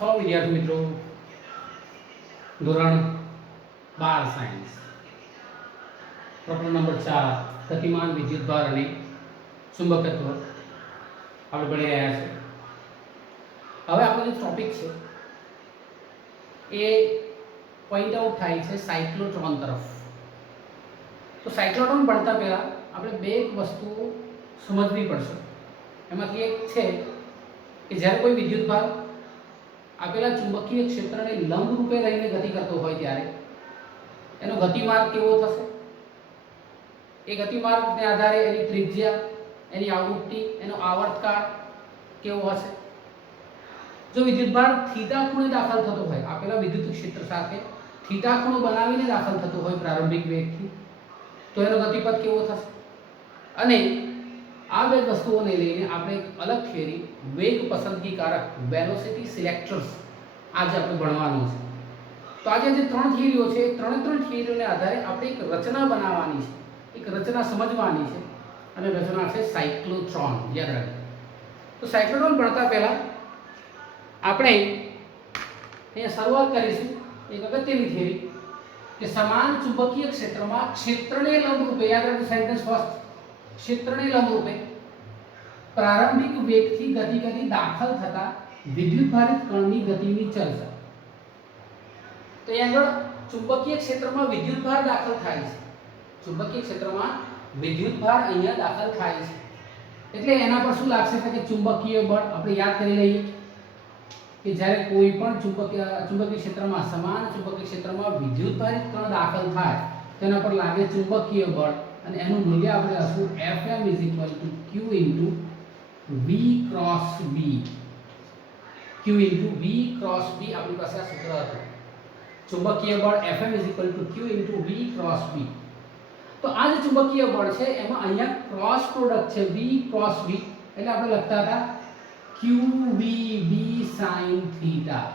Hello विद्यार्थी मित्रों, धोरण 12 साइंस प्रकरण नंबर 4 गतिमान विद्युतभार અને ચુંબકત્વ આપણે ભણી રહ્યા છે। હવે આપણો જે ટોપિક છે એ પોઈન્ટ આઉટ થાય છે સાયક્લોટ્રોન તરફ। તો સાયક્લોટ્રોન ભણતા પહેલા આપણે બે વસ્તુઓ સમજવી પડશે। એમાંથી એક છે કે જ્યારે કોઈ વિદ્યુતભાર આપેલા ચુંબકીય ક્ષેત્રને લંબ રૂપે રહીને ગતિ કરતો હોય ત્યારે એનો ગતિમાર્ગ કેવો થશે। એ ગતિમાર્ગને આધારે એની ત્રિજ્યા, એની આવૃત્તિ, એનો આવર્તકાળ કેવો હશે। જો વિદ્યુતભાર થીટા ખૂણે દાખલ થતો હોય, આપેલા વિદ્યુત ક્ષેત્ર સાથે થીટા ખૂણો બનાવીને દાખલ થતો હોય પ્રારંભિક વેગથી, તો એનો ગતિપથ કેવો થશે। અને આ બે વસ્તુઓને લઈને આપણે એક અલગ થિયરી વેગ પસંદગીકારક વેલોસિટી સિલેક્ટર્સ આજે આપણે ભણવાનું છે। તો આજે જે ત્રણ થિયરીઓ છે એ ત્રણ થિયરીઓને આધારે આપણે એક રચના બનાવવાની છે, એક રચના સમજવાની છે અને રચના છે સાયક્લોટ્રોન। યાદ રાખજો। તો સાયક્લોટ્રોન ભણતા પહેલા આપણે અહીંયા શરૂઆત કરીશું એક અગત્યની થિયરી કે સમાન ચુંબકીય ક્ષેત્રમાં ક્ષેત્રને લંબરૂપે, યાદ રાખજો સેન્ટેન્સ ફર્સ્ટ, ક્ષેત્રને લંબરૂપે પ્રારંભિક વેગથી ગતિ કરી દાખલ થતા વિદ્યુતભારિત કણની ગતિની ચર્ચા। તો અહીં આગળ ચુંબકીય ક્ષેત્રમાં વિદ્યુતભાર દાખલ થાય છે, ચુંબકીય ક્ષેત્રમાં વિદ્યુતભાર અહીંયા દાખલ થાય છે એટલે એના પર શું લાગશે કે ચુંબકીય બળ આપણે યાદ કરી લઈએ કે જ્યારે કોઈ પણ ચુંબકીય ક્ષેત્રમાં, સમાન ચુંબકીય ક્ષેત્રમાં વિદ્યુતભારિત કણ દાખલ થાય તેના પર લાગે ચુંબકીય બળ અને એનું મૂલ્ય આપણે હશું Fm q v cross b। q v cross b આપણી પાસે આ સૂત્ર હતું, ચુંબકીય બળ Fm q v cross b। તો આ જે ચુંબકીય બળ છે એમાં અહીંયા ક્રોસ પ્રોડક્ટ છે v cross b, એટલે આપણે લખતા હતા q v b sin theta,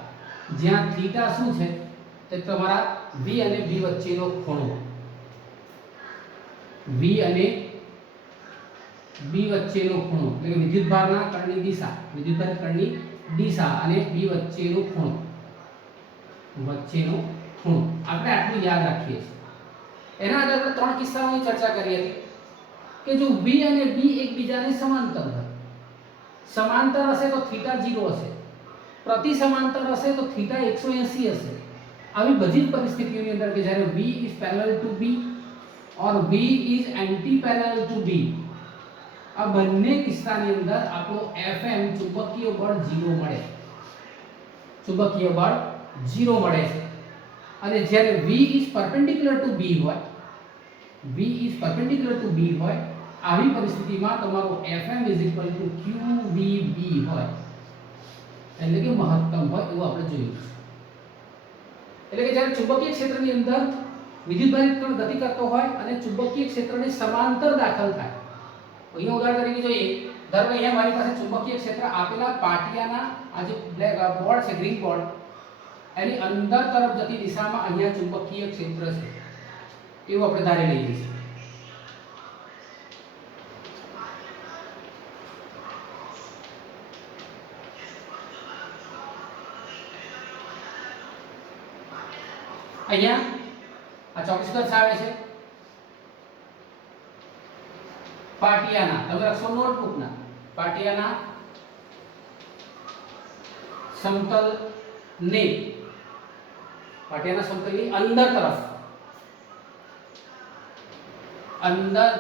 જ્યાં થીટા શું છે તે તમારા v અને b વચ્ચેનો ખૂણો, v અને b વચ્ચેનો ખૂણો એટલે કે વિદ્યુતભારના કણની દિશા, વિદ્યુતભાર કણની દિશા અને b વચ્ચેનો ખૂણો, આપણે આટલું યાદ રાખીએ છીએ। એના આધારે આપણે ત્રણ કિસ્સાઓની ચર્ચા કરી હતી કે જો v અને b એકબીજાને સમાંતર હોય, સમાંતર હશે તો થીટા 0 હશે, પ્રતિ સમાંતર હશે તો થીટા 180 હશે। આવી બધી જ પરિસ્થિતિઓની અંદર કે જ્યારે v is parallel to b और v is anti parallel to b, આ બંને કિસ્સાની અંદર આપણો Fm ચુંબકીય બળ 0 મળે, ચુંબકીય બળ 0 મળે છે। અને જ્યારે v is perpendicular to b હોય, v is perpendicular to b હોય, આવી પરિસ્થિતિમાં તમારો Fm qvb હોય, એટલે કે મહત્તમ હોય એવું આપણે જોયું છે। એટલે કે જ્યારે ચુંબકીય ક્ષેત્રની અંદર વિદ્યુતભારિત કણ ગતિ કરતો હોય અને ચુંબકીય ક્ષેત્રને સમાંતર દાખલ થાય, અહીંયા ઉદાહરણ તરીકે જોઈએ, ધારો કે અહીંયા મારી પાસે ચુંબકીય ક્ષેત્ર આપેલા પાટિયાના આ જે બોર્ડ છે, ગ્રીન બોર્ડ, એની અંદર તરફ જતી દિશામાં અહીંયા ચુંબકીય ક્ષેત્ર છે એવું આપણે ધારી લઈએ છીએ। અહીંયા આ ચોક્કસ દર્શાવે છે પાટિયાના, તમે લખશો નોટબુકના, પાટિયાના સમતલની અંદર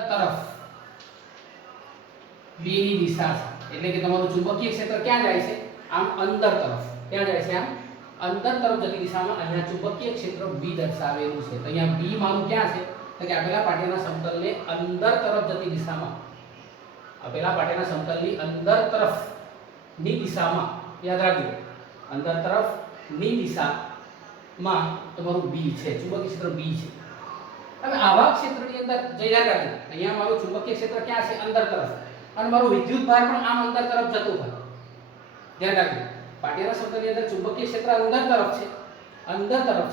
તરફ b ની દિશા છે, એટલે કે તમારું ચુંબકીય ક્ષેત્ર ક્યાં જાય છે, આમ અંદર તરફ, ક્યાં જાય છે, આમ અંદર તરફ જતી દિશામાં અહીંયા ચુંબકીય ક્ષેત્ર b દર્શાવેલું છે। તો અહીંયા b મારું ક્યાં છે તો કે આપેલા પાટિયાના સમતલને અંદર તરફ જતી દિશામાં, આપેલા પાટિયાના સમતલની અંદર તરફની દિશામાં, યાદ રાખજો અંદર તરફની દિશામાં તમારું b છે, ચુંબકીય ક્ષેત્ર b છે। હવે આવા ક્ષેત્રની અંદર જે યાદ રાખજો અહીંયા મારું ચુંબકીય ક્ષેત્ર ક્યાં છે, અંદર તરફ, અને મારો વિદ્યુતભાર પણ આમ અંદર તરફ જતો હોય, ધ્યાન રાખજો પાટિયાના સમતલની અંદર ચુંબકીય ક્ષેત્ર અંદર તરફ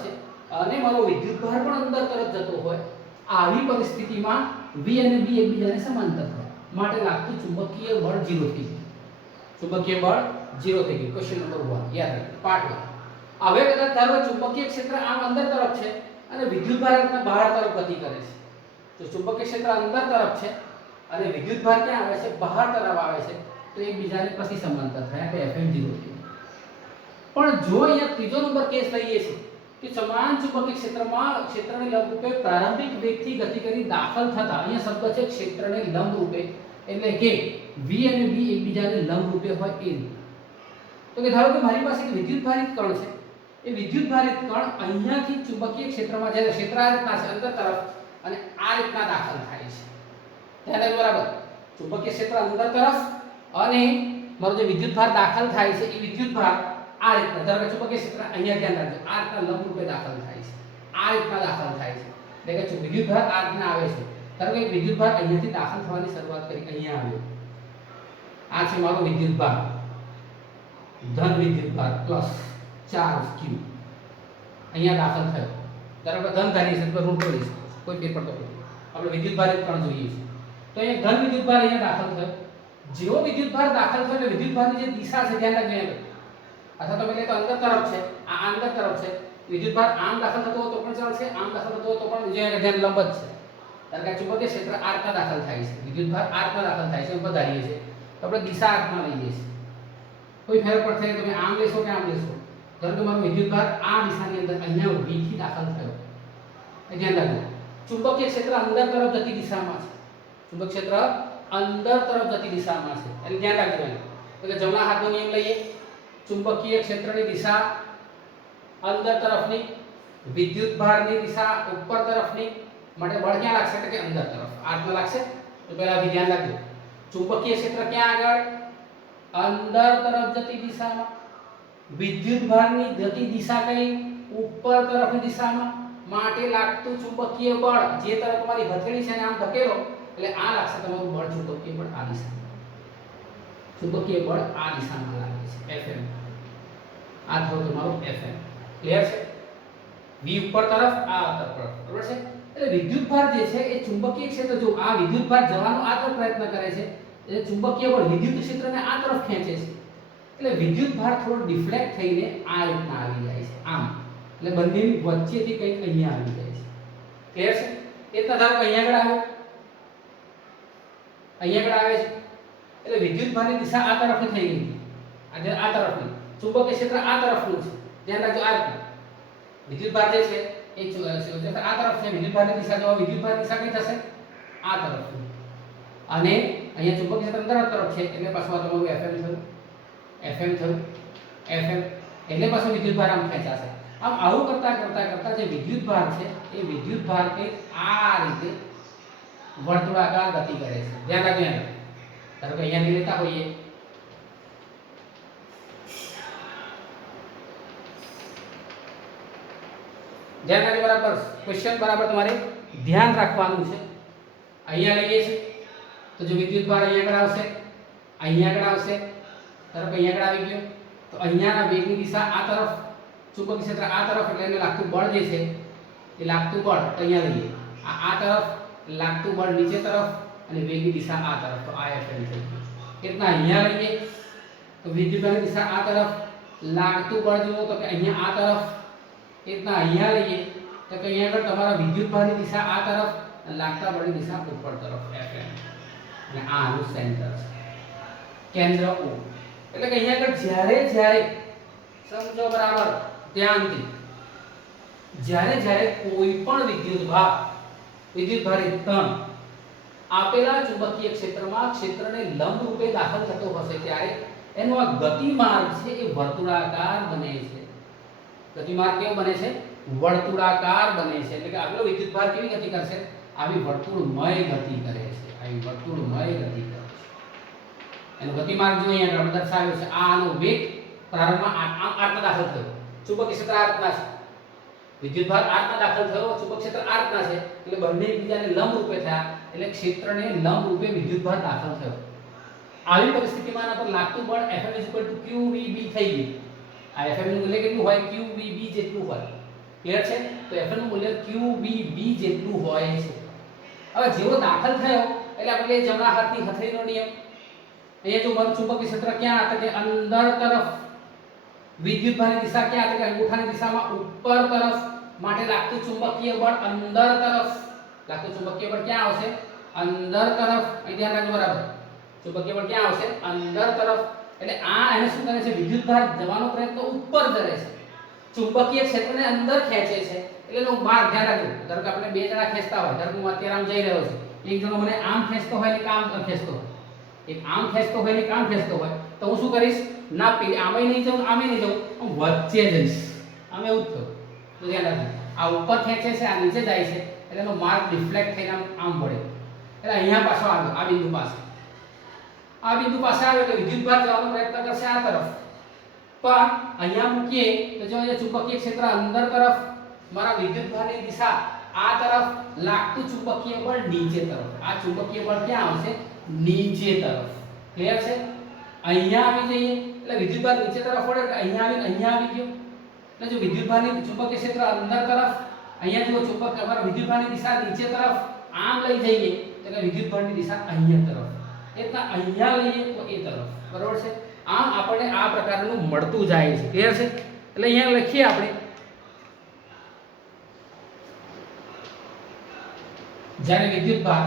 છે અને મારો વિદ્યુતભાર પણ અંદર તરફ જતો હોય, આવી પરિસ્થિતિમાં v અને b એકબીજાને સમાંતર હોય માટે લાગતું ચુંબકીય બળ 0 થઈ જાય। ચુંબકીય બળ 0 થઈ ગયું. ક્વેશ્ચન નંબર 1 યાદ રાખો પાર્ટ 1. હવે કદાચ ધારો ચુંબકીય ક્ષેત્ર આમ અંદર તરફ છે અને વિદ્યુતભાર એના બહાર તરફ ગતિ કરે છે. તો ચુંબકીય ક્ષેત્ર અંદર તરફ છે અને વિદ્યુતભાર ક્યાં આવે છે? બહાર તરફ આવે છે. તો એકબીજાને પ્રતિ સમાંતર થાય એટલે Fm 0 થઈ. પણ જો અહીંયા ત્રીજો નંબર કેસ લઈએ છે કે સમાન ચુંબકીય ક્ષેત્રને લંબરૂપે પ્રારંભિક વેગથી ગતિ કરી દાખલ થતા, અહીંયા શબ્દ છે ક્ષેત્રને લંબરૂપે, એટલે કે v અને b એકબીજાને લંબરૂપે હોય એ. તો કે ધારો કે મારી પાસે એક વિદ્યુતભારિત કણ છે. એ વિદ્યુતભારિત કણ અહીંયાથી ચુંબકીય ક્ષેત્રમાં જ્યારે ક્ષેત્ર આ રીતના છે અંદર તરફ અને આ રીતના દાખલ થાય છે. ધ્યાન રાખજો બરાબર. ચુંબકીય ક્ષેત્ર અંદર તરફ અને મારો જે વિદ્યુતભાર દાખલ થાય છે એ વિદ્યુતભાર આ રીતના, ધારો કે ચુંબકીય ક્ષેત્ર અહીંયા ધ્યાન રાખજો આ રીતના લંબરૂપે દાખલ થાય છે. આ રીતના દાખલ થાય છે. એટલે કે વિદ્યુતભાર આ રીતના આવે છે. ધારો કે વિદ્યુતભાર અહીંયાથી દાખલ થવાની શરૂઆત કરી, અહીંયા આવ્યો. આ છે મારો વિદ્યુતભાર, ધન વિદ્યુતભાર પ્લસ ચાર્જ q અહીંયા દાખલ થયો. ધારો કે ધન ધારી છે તો ઋણ કરી શકો, કોઈ ફેર પડતો નથી. આપણે વિદ્યુતભારિત કણ જોઈએ છે. તો અહીંયા ધન વિદ્યુતભાર અહીંયા દાખલ થયો. જેવો વિદ્યુતભાર દાખલ થયો એટલે વિદ્યુતભારની જે દિશા છે ધ્યાન રાખજો. અથવા તો એટલે તો અંદર તરફ છે, આ અંદર તરફ છે. વિદ્યુતભાર આમ દાખલ થતો હોય તો પણ ચાલશે, આમ દાખલ થતો હોય તો પણ જે ધ્યાન લંબ જ છે. કારણ કે ચુંબકીય ક્ષેત્ર આ રીતના દાખલ થાય છે, વિદ્યુતભાર આ રીતના દાખલ થાય છે, એમ બધાઈએ છે. તો આપણે દિશા આમાં લઈએ છીએ. કોઈ ફેર પડશે તમે આમ લેશો કે આમ લેશો. ધારો કે મારો વિદ્યુતભાર આ દિશાની અંદર અહીંયા v થી દાખલ થયો. એ ધ્યાન રાખજો. ચુંબકીય ક્ષેત્ર અંદર તરફ જતી દિશામાં છે. ચુંબકીય ક્ષેત્ર અંદર તરફ જતી દિશામાં છે. એટલે ધ્યાન રાખજો. તો કે જમણા હાથનો નિયમ લઈએ. ચુંબકીય ક્ષેત્રની દિશા અંદર તરફની, વિદ્યુતભારની દિશા ઉપર તરફની, માટે બળ ક્યાં લાગશે? એટલે કે અંદર તરફ આટલું લાગશે. તો પહેલા ધ્યાન રાખજો. ચુંબકીય ક્ષેત્ર ક્યાં આગળ? અંદર તરફ જતી દિશામાં. વિદ્યુતભારની જતી દિશા કઈ? ઉપર તરફની દિશામાં. માટે લાગતું ચુંબકીય બળ જે તરફ તમારી હથેળી છે ને આમ ધકેલો એટલે આ લાગશે તમારું બળ, ચુંબકીય બળ આ દિશામાં. ચુંબકીય બળ આ દિશામાં લાગે છે, Fm. આ થયો તમારો Fm. ક્લિયર છે? v ઉપર તરફ, આ તરફ, બરાબર છે? એટલે વિદ્યુતભાર જે છે એ ચુંબકીય ક્ષેત્ર, જો આ વિદ્યુતભાર જવાનો આ તરફ પ્રયત્ન કરે છે, એટલે ચુંબકીય બળ વિદ્યુત ક્ષેત્રને આ તરફ ખેંચે છે. એટલે વિદ્યુતભાર થોડો ડિફ્લેક્ટ થઈને આ રીતના આવી જાય છે, આમ. એટલે બંનેની વચ્ચેથી કંઈક અહીંયા આવી જાય છે. ક્લિયર છે? એટલા ધારો કે અહીંયા આગળ આવે, અહીંયા આગળ આવે છે. એટલે વિદ્યુતભારની દિશા આ તરફની થઈ ગઈ. આ તરફની. ચુંબકીય ક્ષેત્ર આ તરફનું છે. ધ્યાન રાખજો આ રીતના. વિદ્યુતભાર જે છે એ આ તરફ છે. વિદ્યુતભારની દિશા જો વિદ્યુતભારની દિશા કઈ થશે? આ તરફની. અને અહીંયા ચુંબકીય ક્ષેત્ર અંદર તરફ છે એટલે પાછું આ તમારું Fm થયું. Fm થયું. Fm એટલે પાછું વિદ્યુતભાર આમ ખેંચાશે. આમ આવું કરતા જે વિદ્યુતભાર છે એ વિદ્યુતભાર કે આ રીતે વર્તુળાકાર ગતિ કરે છે. ધ્યાન રાખજો. ધારો કે અહીંયાથી લેતા હોઈએ, ધ્યાન રાખજો બરાબર. ક્વેશ્ચન બરાબર તમારે ધ્યાન રાખવાનું છે. અહીંયા લઈએ છીએ તો જો વિદ્યુતભાર અહીંયા આગળ આવશે, અહીંયા આગળ આવશે. ધારો કે અહીંયા આગળ આવી ગયો તો અહીંયાના વેગની દિશા આ તરફ, ચુંબકીય ક્ષેત્ર આ તરફ, એટલે એને લાગતું બળ જે છે એ લાગતું બળ અહીંયા લઈએ. આ તરફ લાગતું બળ નીચે તરફ અને વેગની દિશા આ તરફ, તો આ Fm થઈ ગયું. કેટલા અહીંયા લઈએ તો વિદ્યુતભારની દિશા આ તરફ, લાગતું બળ જુઓ તો કે અહીંયા આ તરફ. એટલા અહીંયા લઈએ તો કે અહીંયા આગળ તમારા વિદ્યુતભારની દિશા આ તરફ અને લાગતા બળની દિશા ઉપર તરફ, Fm. અને આ આનું સેન્ટર છે, કેન્દ્ર O. એટલે કે અહીંયા આગળ જ્યારે સમજો બરાબર ધ્યાનથી, જ્યારે કોઈ પણ વિદ્યુતભારિત કણ આપેલા ચુંબકીય ક્ષેત્રમાં ક્ષેત્રને લંબ રૂપે દાખલ થતો હશે ત્યારે એનો આ ગતિમાર્ગ છે એ વર્તુળાકાર બને છે. ગતિમાર્ગ કેવો બને છે? વર્તુળાકાર બને છે. એટલે કે આપેલો વિદ્યુતભાર કેવી ગતિ કરશે? આવી વર્તુળમય ગતિ કરે છે. આવી વર્તુળમય ગતિ કરે છે. એનો ગતિમાર્ગ જો અહીંયા આગળ દર્શાવ્યો છે. આનો વેગ પ્રારંભમાં આટલા દાખલ થયો, ચુંબકીય ક્ષેત્ર આ રીતના છે. વિદ્યુતભાર આ રીતના દાખલ થયો, ચુંબકીય ક્ષેત્ર આ રીતના છે. એટલે બંને એકબીજાને લંબ રૂપે થયા, એટલે ક્ષેત્રને લંબ રૂપે વિદ્યુતભાર દાખલ થયો. આવી પરિસ્થિતિમાં આના પર લાગતું બળ Fm qvb થઈ ગયું. આ Fm નું મૂલ્ય કેટલું હોય? qvb જેટલું હોય. ક્લિયર છે? તો Fm નું મૂલ્ય qvb જેટલું હોય છે. હવે જેવો દાખલ થયો એટલે આપણે જમણા હાથની હથેળીનો નિયમ, અહીંયા જો મારું ચુંબકીય ક્ષેત્ર ક્યાં હતા કે અંદર તરફ, વિદ્યુતભારની દિશા ક્યાં હતી કે અંગૂઠાની દિશામાં ઉપર તરફ, માટે લાગતું ચુંબકીય બળ અંદર તરફ, લાગતું ચુંબકીય બળ ક્યાં આવશે? અંદર તરફ. અહીં ધ્યાન રાખજો બરાબર. ચુંબકીય બળ ક્યાં આવશે? અંદર તરફ. એટલે આ એને શું કરે છે? વિદ્યુતભાર જવાનો પ્રયત્ન ઉપર કરે છે, ચુંબકીય ક્ષેત્રને અંદર ખેંચે છે. એટલે એનો માર્ગ ધ્યાન રાખજો. ધારો કે આપણે બે જણા ખેંચતા હોય, ધારો કે હું અત્યારે આમ જઈ રહ્યો છું, એક જણો મને આમ ખેંચતો હોય ને આમ ખેંચતો હોય, એક આમ ખેંચતો હોય ને આમ ખેંચતો હોય, તો હું શું કરીશ? ના પેલી આમે નહીં જાઉં, આમે નહીં જાઉં, હું વચ્ચે જઈશ. આમ એવું જ થયું. તો ધ્યાન રાખજો, આ ઉપર ખેંચે છે, આ નીચે જાય છે, એટલે એનો માર્ગ ડિફ્લેક્ટ થઈને આમ વળે. એટલે અહીંયા પાછો આવ્યો આ બિંદુ પાસે, આ બિંદુ પાસે આવે તો વિદ્યુતભાર જવાનો પ્રયત્ન કરશે આ તરફ. પણ અહીંયા મૂકીએ તો જો અહીંયા ચુંબકીય ક્ષેત્ર અંદર તરફ, મારા વિદ્યુતભારની દિશા આ તરફ, લાગતું ચુંબકીય બળ નીચે તરફ. આ ચુંબકીય બળ ક્યાં આવશે? નીચે તરફ. ક્લિયર છે? અહીંયા આવી જઈએ એટલે વિદ્યુતભાર નીચે તરફ વળે એટલે અહીંયા આવી ગયો. એટલે જો વિદ્યુતભારની ચુંબકીય ક્ષેત્ર અંદર તરફ, અહીંયા જો ચુંબક અમારા વિદ્યુતભારની દિશા નીચે તરફ આમ લઈ જઈએ તો કે વિદ્યુતભારની દિશા અહીંયા તરફ. એટલે અહીંયા લઈએ તો એ તરફ. બરોબર છે? આમ આપણને આ પ્રકારનું મળતું જાય છે. ક્લિયર છે? એટલે અહીંયા લખીએ આપણે, જ્યારે વિદ્યુતભાર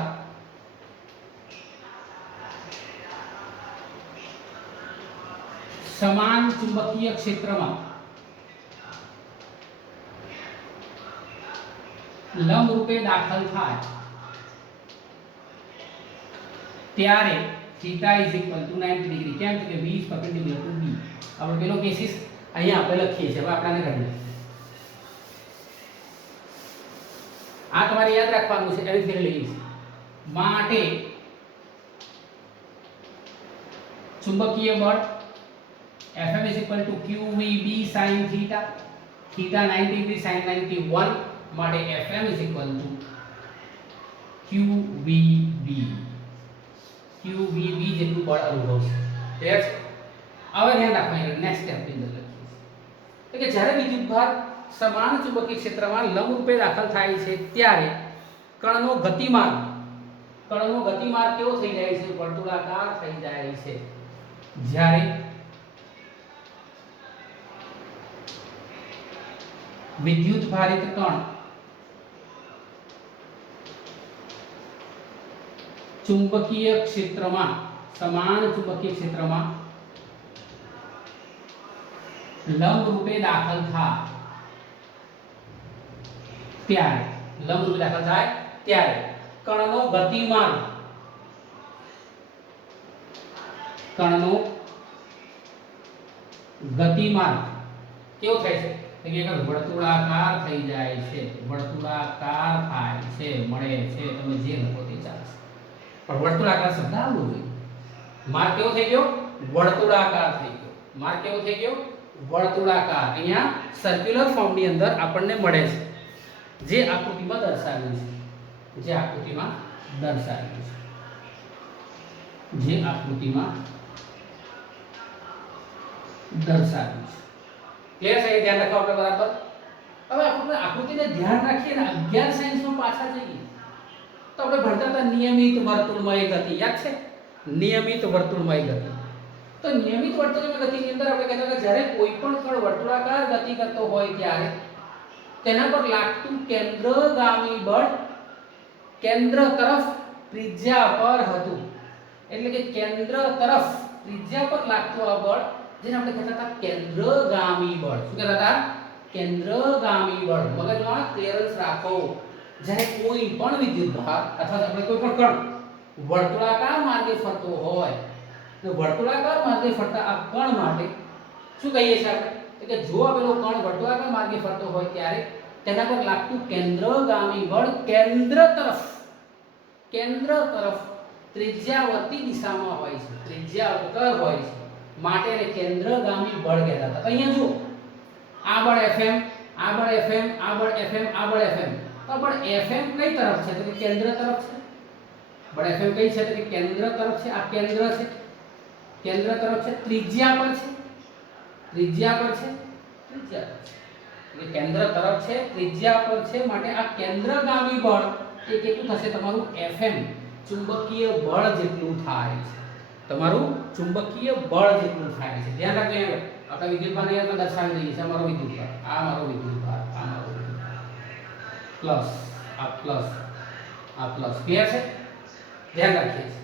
સમાન ચુંબકીય ક્ષેત્રમાં લંબ રૂપે દાખલ થાય ત્યારે theta is equal to 90 degree. કેમ કે v is perpendicular to b. આપણે પેલો કેસીસ અહીંયા આપણે લખીએ છીએ. હવે આપણાને કરીએ. આ તમારે યાદ રાખવાનું છે. એવી ફેર લઈએ માટે ચુંબકીય બળ Fm is equal to QVB sin theta, theta 90 degree sin 91, માટે Fm is equal to QVB. QVB જેટલું બળ અનુભવશે. ક્લિયર છે? હવે ધ્યાન રાખવાનું નેક્સ્ટ સ્ટેપ ની અંદર લખીએ કે જ્યારે વિદ્યુતભાર સમાન ચુંબકીય ક્ષેત્રમાં લંબરૂપે દાખલ થાય છે ત્યારે કણનો ગતિમાર્ગ કેવો થઈ જાય છે? વર્તુળાકાર થઈ જાય છે. જ્યારે વિદ્યુત ભારિત કણ ચુંબકીય ક્ષેત્રમાં, સમાન ચુંબકીય ક્ષેત્રમાં લંબ રૂપે દાખલ થાય ત્યારે કણનો ગતિમાર્ગ કેવો થાય છે? વર્તુળાકાર થઈ જાય છે. વર્તુળાકાર થાય છે, મળે છે, તમે જે લખો તે ચાલશે, પણ વર્તુળાકાર શબ્દ આવવો જોઈએ. માર્ગ કેવો થઈ ગયો? વર્તુળાકાર થઈ ગયો. માર્ગ કેવો થઈ ગયો? વર્તુળાકાર. અહીંયા સર્ક્યુલર ફોર્મની અંદર આપણને મળે છે, જે આકૃતિમાં દર્શાવ્યું છે. જે આકૃતિમાં દર્શાવ્યું છે. ક્લિયર છે? ધ્યાન રાખો આપણે બરાબર. હવે આપણે આકૃતિને ધ્યાન રાખીએ ને 11 સાયન્સમાં પાછા જઈએ તો આપણે ભણતા હતા નિયમિત વર્તુળમય ગતિ. યાદ છે? નિયમિત વર્તુળમય ગતિ. તો નિયમિત વર્તુળમય ગતિની અંદર આપણે કહેતા હતા જ્યારે કોઈ પણ કણ વર્તુળાકાર ગતિ કરતો હોય ત્યારે તેના પર લાગતું કેન્દ્રગામી બળ કેન્દ્ર તરફ ત્રિજ્યા પર હતું. એટલે કે કેન્દ્ર તરફ ત્રિજ્યા પર લાગતું આ બળ જેને આપણે કહેતા હતા કેન્દ્રગામી બળ. શું કહેતા હતા? કેન્દ્રગામી બળ. મગજમાં ક્લિયરન્સ રાખો. જ્યારે કોઈ પણ વિદ્યુતભાર અથવા આપણે કોઈ પણ કણ વર્તુળાકાર માર્ગે ફરતો હોય તો વર્તુળાકાર માર્ગે ફરતા આ કણ માટે શું કહીએ છીએ આપણે? કે જો આપેલો કણ વર્તુળાકાર માર્ગે ફરતો હોય ત્યારે તેના પર લાગતું કેન્દ્રગામી બળ કેન્દ્ર તરફ ત્રિજ્યાવર્તી દિશામાં હોય છે, ત્રિજ્યાવર્ત હોય છે, માટે એને કેન્દ્રગામી બળ કહેતા હતા. અહીંયા જુઓ, આ બળ Fm, આ બળ Fm, આ બળ Fm, આ બળ Fm. તો બળ Fm કઈ તરફ છે? તો કે કેન્દ્ર તરફ છે. બળ Fm કઈ છે? તો કે કેન્દ્ર તરફ છે. આ કેન્દ્ર છે, કેન્દ્ર તરફ છે, ત્રિજ્યા પર છે, ત્રિજ્યા પર છે, ત્રિજ્યા પર છે. એટલે કેન્દ્ર તરફ છે, ત્રિજ્યા પર છે, માટે આ કેન્દ્રગામી બળ એ કેટલું થશે? તમારું Fm ચુંબકીય બળ જેટલું થાય છે. તમારું ચુંબકીય બળ જેટલું થાય છે. ધ્યાન રાખજો. આપણે વિદ્યુતભારને અહીંયા દર્શાવી દઈએ છીએ. અમારો વિદ્યુતભાર, આ મારો વિદ્યુતભાર, આ મારો વિદ્યુતભાર, પ્લસ આ પ્લસ આ પ્લસ. ક્લિયર છે? ધ્યાન રાખીએ છીએ.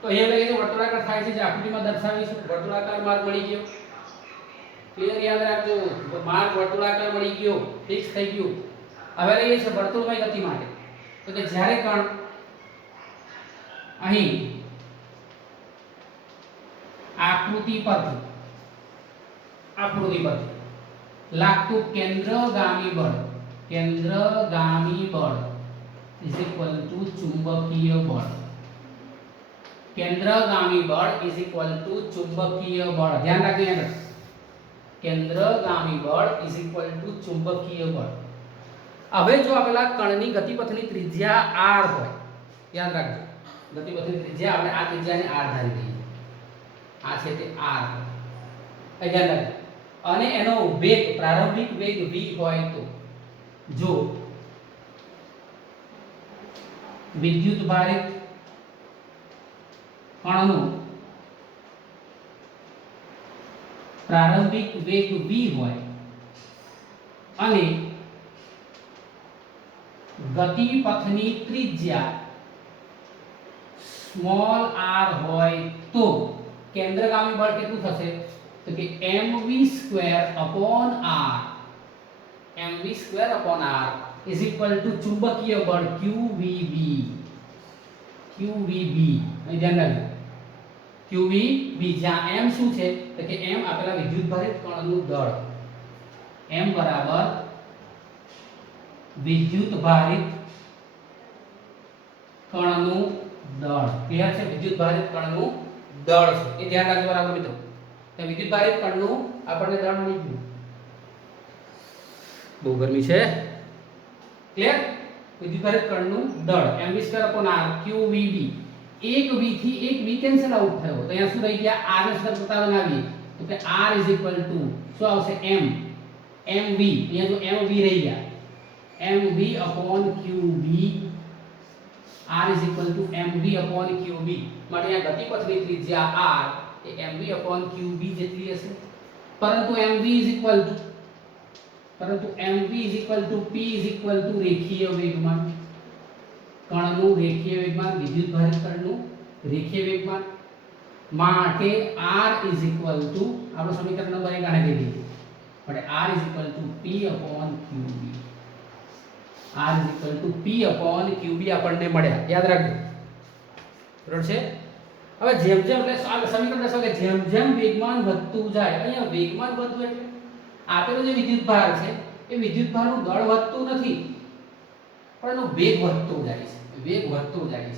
તો અહીંયા લઈએ તો વર્તુળાકાર થાય છે, જે આકૃતિમાં દર્શાવીશું. વર્તુળાકાર માર્ગ મળી ગયો. ક્લિયર? યાદ રાખજો, માર્ગ વર્તુળાકાર મળી ગયો, ફિક્સ થઈ ગયું. હવે લઈએ છીએ વર્તુળમય ગતિ માટે. તો કે જ્યારે કણ અહીં આકૃતિ પરથી લાગતું કેન્દ્રગામી બળ ઇઝ ઇક્વલ ટુ ચુંબકીય બળ. કેન્દ્રગામી બળ ઇઝ ઇક્વલ ટુ ચુંબકીય બળ. ધ્યાન રાખજો. યાદ રાખજો, કેન્દ્રગામી બળ ઇઝ ઇક્વલ ટુ ચુંબકીય બળ. હવે જો આપેલા કણની ગતિપથની ત્રિજ્યા r હોય, યાદ રાખજો, ગતિપથની ત્રિજ્યા આપણે આ ત્રિજ્યાને r ધારી દઈએ. આ છે તે r. ધ્યાન રાખજો. અને એનો વેગ, પ્રારંભિક વેગ v હોય તો જો વિદ્યુત ભારિત કણનો પ્રારંભિક વેગ v હોય અને ગતિપથની ત્રિજ્યા સ્મોલ r હોય તો કેન્દ્રગામી બળ કેટલું થશે? તો કે mv² upon r, mv² upon r is equal to ચુંબકીય બળ qvb. અહીં ધ્યાન રાખજો, qvb, જ્યાં m શું છે? તો કે m આપેલા વિદ્યુત ભારિત કણનું દળ. m બરાબર વિદ્યુત ભારિત કણનું દળ. ક્લિયર છે? વિદ્યુત ભારિત કણનું દળ છે, એ ધ્યાન રાખજો બરાબર મિત્રો. તો વિદ્યુત ભારિત કણનું આપણને દળ મળી ગયું. બહુ ગરમી છે. ક્લિયર? વિદ્યુત ભારિત કણનું દળ mv² upon r qvb. એક v થી એક v કેન્સલ આઉટ થયો, તો અહીંયા શું રહી ગયા? r ને સરળતા બનાવીએ તો કે r is equal to શું આવશે? m mv. અહીંયા જો mv રહી ગયા, mv upon qb. r is equal to mv upon qb. માટે અહીંયા ગતિપથની ત્રિજ્યા r એ mv upon qb જેટલી હશે. પરંતુ mv is equal to p is equal to રેખીય વેગમાન. કણનું રેખીય વેગમાન, વિદ્યુત ભારિત કણનું રેખીય વેગમાન માટે r is equal to આપણું સમીકરણ નંબર 1 આને દઈ દીધું. માટે r is equal to p upon qb. r is equal to p upon qb આપણને મળ્યા. યાદ રાખજો. બરાબર છે? હવે જેમ જેમ એટલે સમીકરણ દર્શાવે કે જેમ જેમ વેગમાન વધતું જાય, અહીંયા વેગમાન વધતું એટલે આપેલો જે વિદ્યુતભાર છે એ વિદ્યુતભારનું દળ વધતું નથી, પણ એનો વેગ વધતો જાય છે.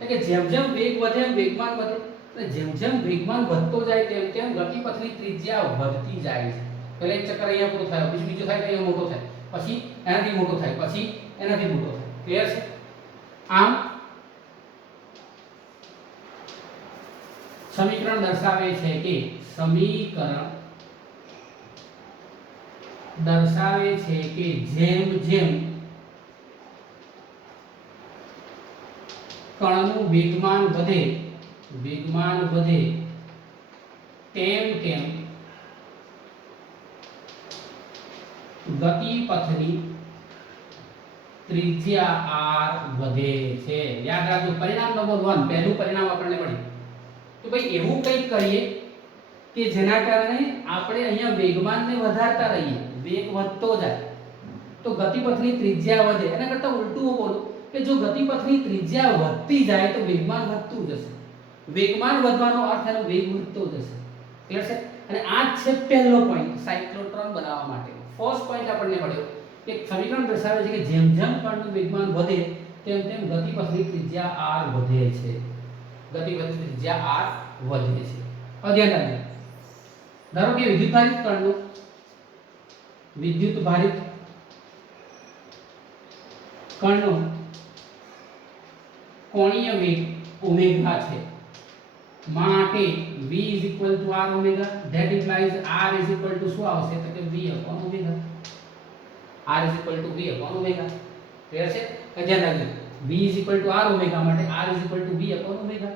એટલે કે જેમ જેમ વેગ વધે એમ વેગમાન વધે, અને જેમ જેમ વેગમાન વધતો જાય તેમ તેમ ગતિપથની ત્રિજ્યા વધતી જાય છે. પહેલા એક ચક્કર અહીંયા પૂરો થયો, પછી બીજો થાય તો અહીંયા મોટો થાય, પછી એનાથી મોટો થાય, પછી એનાથી મોટો થાય. ક્લિયર છે? આમ સમીકરણ દર્શાવે છે કે જેમ જેમ કણનું વેગમાન વધે તેમ તેમ ગતિપથની ત્રિજ્યા r વધે છે. યાદ રાખજો. પરિણામ નંબર 1, પહેલું પરિણામ આપણને મળ્યું. તો ભાઈ એવું કંઈક કરીએ કે જેના કારણે આપણે અહીંયા વેગમાનને વધારતા રહીએ, વેગ વધતો જાય તો ગતિપથની ત્રિજ્યા વધે. એના કરતાં ઉલટું બોલો કે જો ગતિપથની ત્રિજ્યા વધતી જાય તો વેગમાન વધતું જશે. વેગમાન વધવાનો અર્થ એનો વેગ વધતો જશે. ક્લિયર છે? અને આ જ છે પહેલો પોઈન્ટ સાયક્લોટ્રોન બનાવવા માટે. ફર્સ્ટ પોઈન્ટ આપણને મળ્યો કે સમીકરણ દર્શાવે છે કે જેમ જેમ કણનું વેગમાન વધે તેમ તેમ ગતિપથની ત્રિજ્યા r વધે છે. ગતિપથની ત્રિજ્યા r વધે છે. ધ્યાન રાખજો. ધારો કે વિદ્યુત ભારિત કણનો કોણીય વેગ ઓમેગા છે માટે v is equal to r omega. that implies r is equal to શું આવશે? તો કે v upon omega. r is equal to v upon omega. Clear છે? ધ્યાન રાખજો. v is equal to r omega માટે r is equal to v upon omega.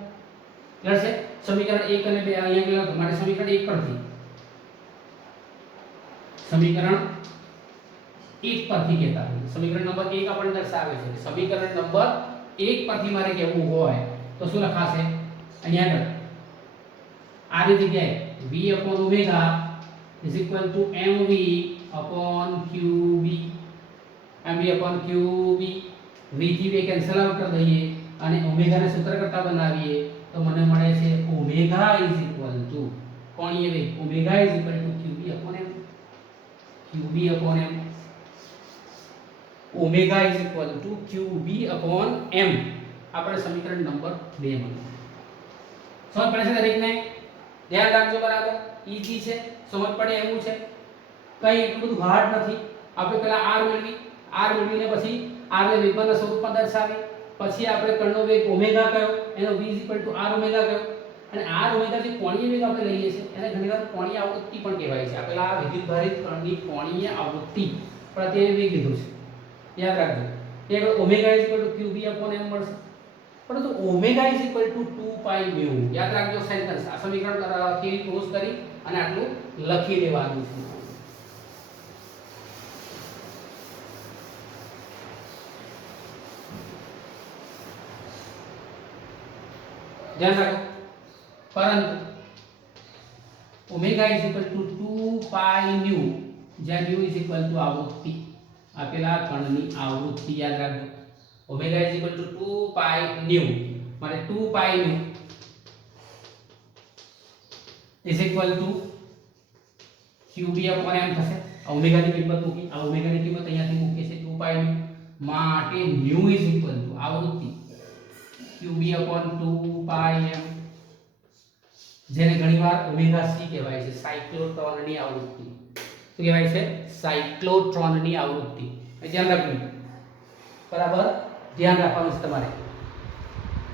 Clear છે? સમીકરણ 1 અને 2 અહીંયા કેટલા માટે સમીકરણ 1 પરથી સમીકરણ 1 પરથી કહેતા હોય સમીકરણ નંબર 1 આપણને દર્શાવે છે સમીકરણ નંબર 1 પરથી મારે કહેવું હોય તો શું લખાશે અહીંયા આગળ આ રીતે જગ્યાએ v omega is equal to mv upon qb mv upon qb v થી v કેન્સલ આઉટ કરી દઈએ અને ઓમેગા ને સૂત્ર કરતા બનાવીએ તો મને મળે છે ઓમેગા is equal to કોણીય વેગ omega is equal to qb upon m qb upon m omega is equal to qb upon m આપણે સમીકરણ નંબર 2 મળ્યું સમજ પડે છે દરેકને ધ્યાન રાખજો બરાબર ઈઝી છે સમજ પડે એવું છે કઈ એટલું બધું હાર્ડ નથી આપણે પહેલા r મેળવીને પછી r ને વેગના સ્વરૂપમાં દર્શાવી પછી આપણે કણનો વેગ ઓમેગા કયો એનો v r ઓમેગા કયો અને r ઓમેગા જે કોણીય વેગ આપણે લઈએ છીએ એને ઘણીવાર કોણીય આવૃત્તિ પણ કહેવાય છે આપેલા આ વિદ્યુતભારિત કણની કોણીય આવૃત્તિ પ્રત્યે વેગ લીધો છે યાદ રાખજો કે ઓમેગા qb m મળશે પરંતુ ઓમેગા 2 પાઈ mu યાદ રાખજો સેન્ટેન્સ આ સમીકરણ કેવી ક્લોઝ કરી અને આટલું લખી દેવાનું છે ધ્યાન રાખો પરંતુ ઓમેગા 2 પાઈ mu જ્યાં mu આવૃત્તિ આપેલા કણની આવૃત્તિ યાદ રાખજો ઓમેગા 2 પાઈ nu মানে 2 પાઈ nu is equal to qb upon m થશે ઓમેગા ની કિંમત મૂકી આ ઓમેગા ની કિંમત અહીંયાથી મૂકી છે 2 પાઈ nu માટે nu is equal to આવૃત્તિ qb upon 2 પાઈ m જેને ઘણીવાર ઓમેગા c કહેવાય છે સાયક્લોટ્રોનની આવૃત્તિ શું કહેવાય છે સાયક્લોટ્રોનની આવૃત્તિ ધ્યાન રાખજો બરાબર ધ્યાન રાખવાનું છે તમારે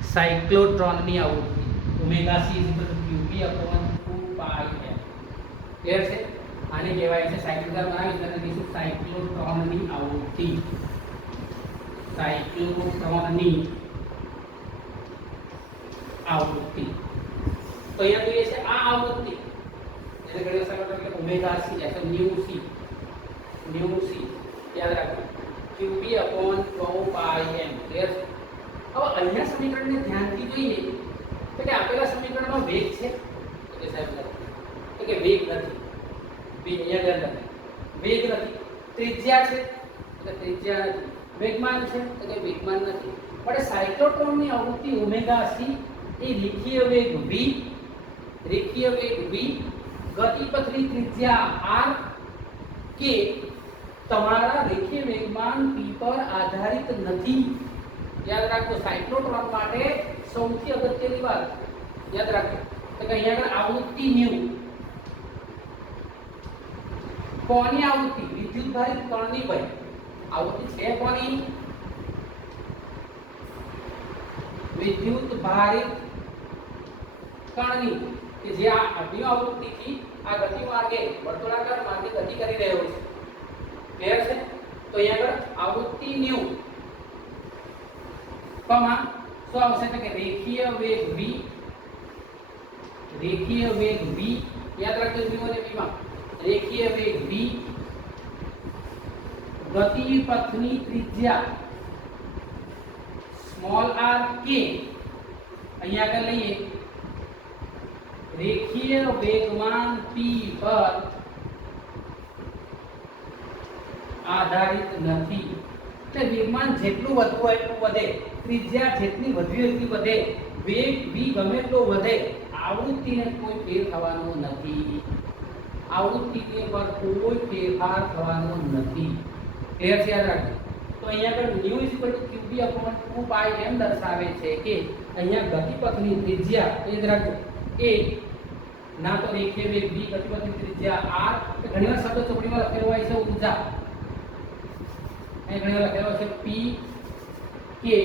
સાયક્લોટ્રોનની આવૃત્તિ ઓમેગા c qb upon 2 પાઈ m ક્લિયર છે આને કહેવાય છે સાયક્લોટ્રોન બનાવી એટલે કહીશું સાયક્લોટ્રોનની આવૃત્તિ સાયક્લોટ્રોનની આવૃત્તિ તો અહીંયા જોઈએ છે આ આવૃત્તિ એટલે ઘણી વખત એટલે ઓમેગા c એટલે ન્યુ c યાદ રાખો qb upon 2 પાઈ m ક્લિયર હવે અહીંયા સમીકરણને ધ્યાનથી જોઈએ તો કે આપેલા સમીકરણમાં વેગ છે તો કે સાહેબ તો કે વેગ નથી અહીંયા ધ્યાન રાખો વેગ નથી ત્રિજ્યા છે તો ત્રિજ્યા નથી વેગમાન છે તો કે વેગમાન નથી પણ સાયક્લોટ્રોનની આવૃત્તિ ઓમેગા c એ રેખીય વેગ v ગતિપથની ત્રિજ્યા r કે તમારા રેખીય વેગમાન p પર આધારિત નથી યાદ રાખો સાયક્લોટ્રોન માટે સૌથી અગત્યની વાત યાદ રાખો તો કે અહીંયા આગળ આવૃત્તિ nu કોની આવૃત્તિ વિદ્યુતભારિત કણની ભાઈ આવૃત્તિ છે કોની વિદ્યુતભારિત કણની કે જે આ અધિ આવૃત્તિથી આ ગતિ માર્ગે વર્તુળાકાર માર્ગે ગતિ કરી રહ્યો છે ક્લિયર છે તો અહીંયા આગળ આવૃત્તિ nu કમા શું આવશે તો કે રેખીય વેગ v યાદ રાખજો nu અને v માં રેખીય વેગ v ગતિપથની ત્રિજ્યા સ્મોલ r કે અહીંયા આગળ લઈએ રેખીય વેગમાન p પર આધારિત નથી એટલે વેગમાન જેટલું વધવું હોય એટલું વધે ત્રિજ્યા જેટલી વધવી એટલી વધે વેગ v ગમે એટલો વધે આવૃત્તિને કોઈ ફેર થવાનો નથી આવૃત્તિ પર કોઈ ફેરફાર થવાનો નથી ક્લિયર છે યાદ રાખજો તો અહીંયા આગળ nu qb upon 2 પાઈ m દર્શાવે છે કે અહીંયા ગતિપથની ત્રિજ્યા યાદ રાખજો એ ના તો રેખીય વેગ v ગતિપથની ત્રિજ્યા r ઘણીવાર શબ્દ ચોપડીમાં લખેલો હોય છે ઊર્જા અહીં ઘણીવાર લખેલો છે p કે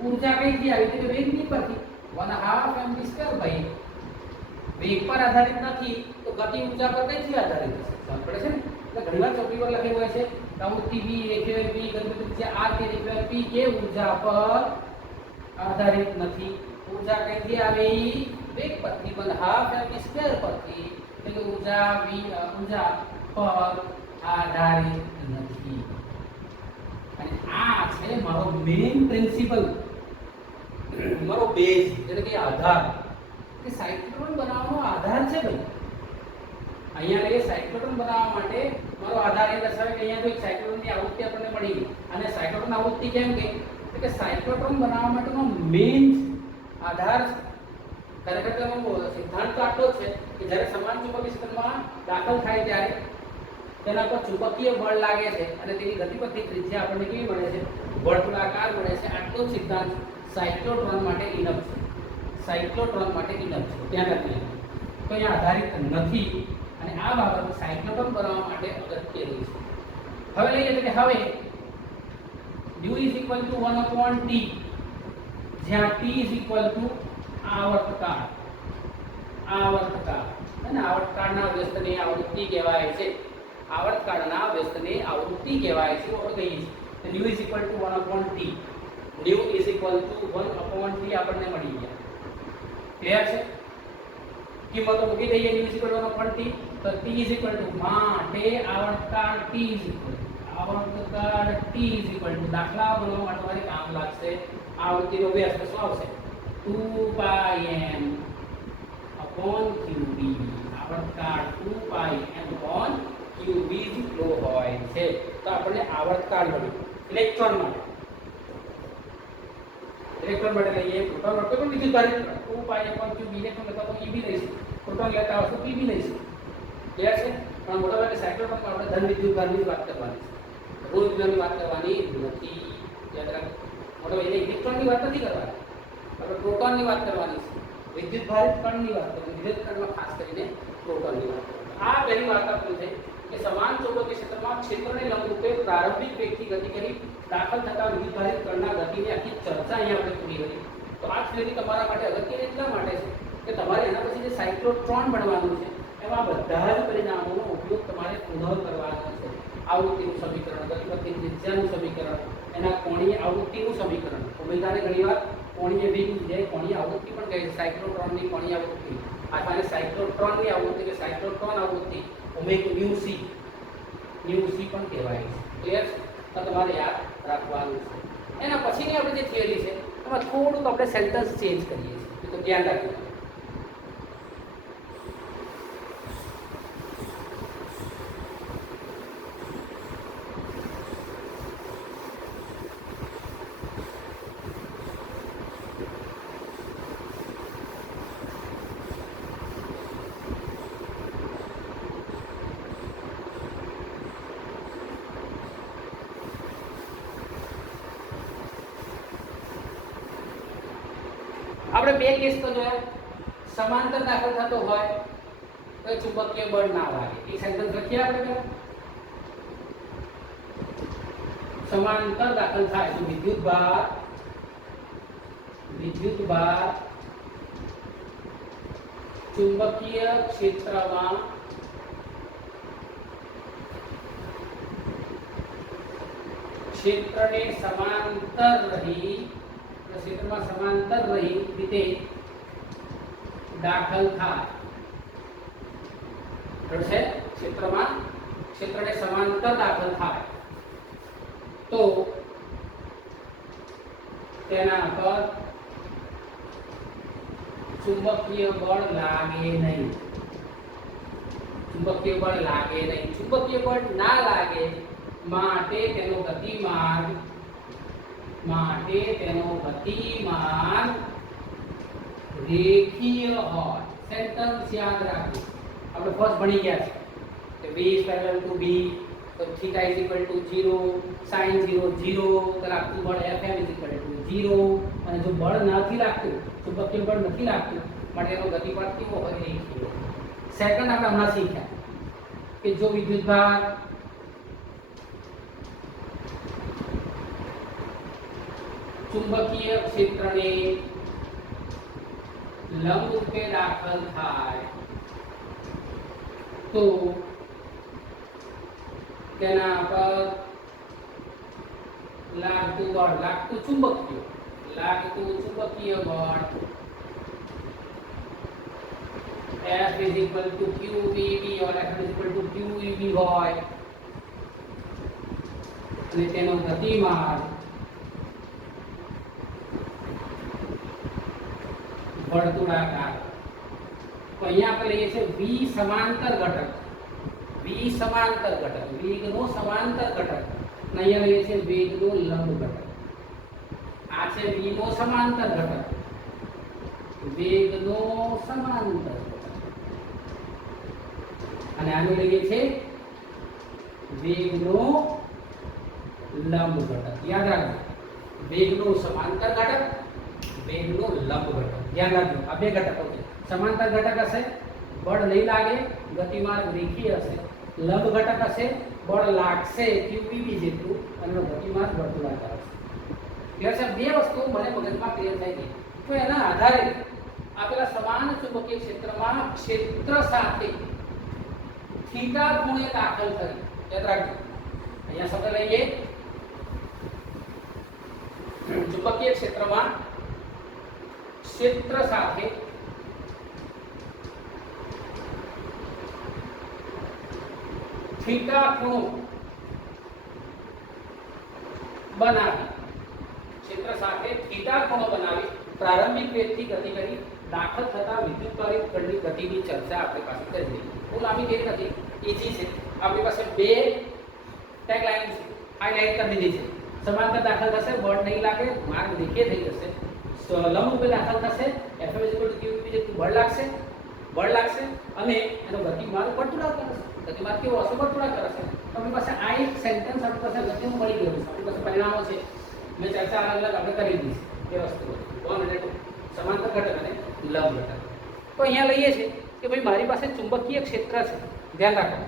ઊર્જા કઈથી આવી તો વેગની પરથી 1/2 mv2 ભાઈ વેગ પર આધારિત નથી તો ગતિ ઊર્જા પર કઈથી આધારિત છે સમજ પડે છે ને એટલે ઘણીવાર ચોપડી પર લખેલું હોય છે આવૃત્તિ v રેખીય વેગ v ગતિપથની ત્રિજ્યા r કે રેખીય વેગ p કે ઊર્જા પર આધારિત નથી ऊर्जा कहीं આવી વેગ પરથી પણ હાફ એમ સ્ક્વેર પરથી એટલે કે ઊર્જા પર આધારિત નથી અને આ છે મારો મેઇન પ્રિન્સિપલ મારો બેઝ એટલે કે આધાર કે સાયક્લોટ્રોન બનાવવાનો આધાર છે ભાઈ અહીંયા લઈએ સાયક્લોટ્રોન બનાવવા માટે મારો આધાર એ દર્શાવે કે અહીંયા તો એક સાયક્લોટ્રોનની આવૃત્તિ આપણને મળી અને સાયક્લોટ્રોન આવૃત્તિ કેમ કે સાયક્લોટ્રોન બનાવવા માટેનો મેઇન આધાર ખરેખર તેનો સિદ્ધાંત તો આટલો જ છે કે જ્યારે સમાન ચુંબકીય ક્ષેત્રમાં દાખલ થાય ત્યારે તેના પર ચુંબકીય બળ લાગે છે અને તેની ગતિપથની ત્રિજ્યા આપણને કેવી મળે છે વર્તુળાકાર મળે છે આટલો સિદ્ધાંત સાયક્લોટ્રોન માટે ઇનફ છે સાયક્લોટ્રોન માટે ઇનફ છે ત્યાં નથી તો અહીંયા આધારિત નથી અને આ બાબત સાયક્લોટ્રોન બનાવવા માટે અગત્યની છે હવે લઈએ તો કે હવે u = 1/t જ્યાં t = આવર્તકાળ અને આવર્તકાળના વ્યસ્તને આવૃત્તિ કહેવાય છે આવર્તકાળના વ્યસ્તને આવૃત્તિ કહેવાય છે આપણે કહીએ છીએ u = 1/t u = 1/t આપણને મળી ગયા ક્લિયર છે કિંમતો મૂકી દઈએ u = 1/t તો t માટે આવર્તકાળ t દાખલા બનાવવા માટે તમારે કામ લાગશે આવૃત્તિનો વ્યસ્ત શું આવશે 2πm/qb આવર્તકાળ 2πm/qb જેટલો હોય છે તો આપણે આવર્તકાળ મળ્યું ઇલેક્ટ્રોન માટે લઈએ પ્રોટોન માટે પણ બીજું ધારી 2πm/qb ઇલેક્ટ્રોન લેતા તો eB લઈશું પ્રોટોન લેતા આવશે તો eB લઈશું ક્લિયર છે પણ મોટાભાગે સાયક્લોટ્રોનમાં આપણે ધન વિદ્યુતભારની વાત કરવાની છે ઋણ વિદ્યુતની વાત કરવાની નથી યાદ રાખો મોટાભાગે ઇલેક્ટ્રોનની વાત નથી કરવાની આપણે પ્રોટોનની વાત કરવાની છે વિદ્યુત ભારિત કણની વાત કરવાની વિદ્યુત કણમાં ખાસ કરીને પ્રોટોનની વાત કરવાની આ પહેલી વાત આપણી છે કે સમાન ચુંબકીય ક્ષેત્રમાં ક્ષેત્રને લંબરૂપે પ્રારંભિક વેગથી ગતિ કરી દાખલ થતા વિદ્યુત ભારિત કણના ગતિની આખી ચર્ચા અહીંયા આપણે પૂરી કરી તો આ થિયરી તમારા માટે અગત્યની એટલા માટે છે કે તમારે એના પછી જે સાયક્લોટ્રોન બનવાનું છે એમાં બધા જ પરિણામોનો ઉપયોગ તમારે પુનઃ કરવાનો છે આવૃત્તિનું સમીકરણ ગતિપથની ત્રિજ્યાનું સમીકરણ એના કોણીય આવૃત્તિનું સમીકરણ ઓમેગાને ઘણીવાર કોણીય વેગ જે કોણીય આવૃત્તિ પણ કહે છે સાયક્લોટ્રોનની કોણીય આવૃત્તિ અથવા સાયક્લોટ્રોનની આવૃત્તિ કે સાયક્લોટ્રોન આવૃત્તિ ઓમેગા µc પણ કહેવાય છે ક્લિયર તો તમારે યાદ રાખવાનું છે એના પછીની આપણી જે થિયરી છે એમાં થોડુંક આપણે સેન્ટેન્સ ચેન્જ કરીએ છીએ તો ધ્યાન રાખજો આપણે બે કેસ તો જોયા સમાંતર દાખલ થતો હોય તો ચુંબકીય બળ ના લાગે એ સેન્ટેન્સ લખીએ આપણે પહેલા સમાંતર દાખલ થાય તો વિદ્યુત ભાર ચુંબકીય ક્ષેત્રમાં ક્ષેત્રને સમાંતર રહી રીતે દાખલ થાય છે ક્ષેત્રને સમાંતર દાખલ થાય તો તેના પર ચુંબકીય બળ લાગે નહીં ચુંબકીય બળ ના લાગે માટે તેનો ગતિમાન રેખીય હોય સેન્ટેન્સ યાદ રાખો આપણે ફર્સ્ટ ભણી ગયા છે કે v is parallel to b તો theta is equal to 0 sin 0 0 તો લાગતું બળ fm is equal to 0 અને જો બળ નથી લાગતું ચુંબકીય બળ નથી લાગતું માટે એનો ગતિપાત કેવો હોય રેખીય સેકન્ડ આપણે હમણાં શીખ્યા કે જો વિદ્યુતભાર ચુંબકીય ક્ષેત્રને લંબરૂપે દાખલ થાય તો તેના પર લાગતું ચુંબકીય બળ F is equal to QVB और F is equal to QEB હોય અને તેનો ગતિમાર્ગ વર્તુળાકાર. તો અહીંયા આપણે લઈએ છીએ V સમાંતર ઘટક, V સમાંતર ઘટક, વેગનો સમાંતર ઘટક, અને અહીંયા લઈએ છીએ વેગનો લંબ ઘટક. આ છે V નો સમાંતર ઘટક, વેગનો સમાંતર ઘટક, અને આને લઈએ છીએ વેગનો લંબ ઘટક. યાદ રાખજો, વેગનો સમાંતર ઘટક, વેગનો લંબ ઘટક. ધ્યાન રાખજો, આ બે ઘટકો છે. સમાંતર ઘટક હશે બળ નહીં લાગે, ગતિમાર્ગ રેખીય હશે. લંબ ઘટક હશે બળ લાગશે QBB જેટલું અને ગતિમાર્ગ વર્તુળાકાર હશે. ક્લિયર છે? બે વસ્તુ મને મગજમાં ક્લિયર થઈ ગઈ. તો એના આધારે આપેલા સમાન ચુંબકીય ક્ષેત્રમાં ક્ષેત્ર સાથે થીટા ખૂણે દાખલ કરી. યાદ રાખજો, અહીંયા શબ્દ લઈએ, ચુંબકીય ક્ષેત્રમાં ક્ષેત્ર સાથે થીટા ખૂણો બનાવી, ક્ષેત્ર સાથે થીટા ખૂણો બનાવી પ્રારંભિક વેગથી ગતિ કરી દાખલ થતા વિદ્યુતભારિત ખંડની ગતિની ચર્ચા આપણી પાસે કરી દીધી. બહુ લાંબી ગેર નથી, ઈઝી છે. આપણી પાસે બે ટેગ લાઈન છે, હાઇલાઇટ કરી દીધી છે. સમાંતર દાખલ થશે, બળ નહીં લાગે, માર્ગ રેખીય થઈ જશે. લંબ રૂપે દાખલ થશે, F = QEB જેટલું બળ લાગશે, અને એનો ગતિમાર્ગ વર્તુળાકાર હશે. ગતિમાર્ગ કેવો હશે? વર્તુળાકાર હશે. તો આપણી પાસે આ એક સેન્ટેન્સ આપણી પાસે ગતિનું મળી ગયું છે. આપણી પાસે પરિણામો છે, મેં ચર્ચા અલગ અલગ આપણે કરી દીધી છે. બે વસ્તુઓ, કોણ અને સમાંતર ઘટક અને લંબ ઘટક. તો અહીંયા લઈએ છીએ કે ભાઈ મારી પાસે ચુંબકીય ક્ષેત્ર છે. ધ્યાન રાખો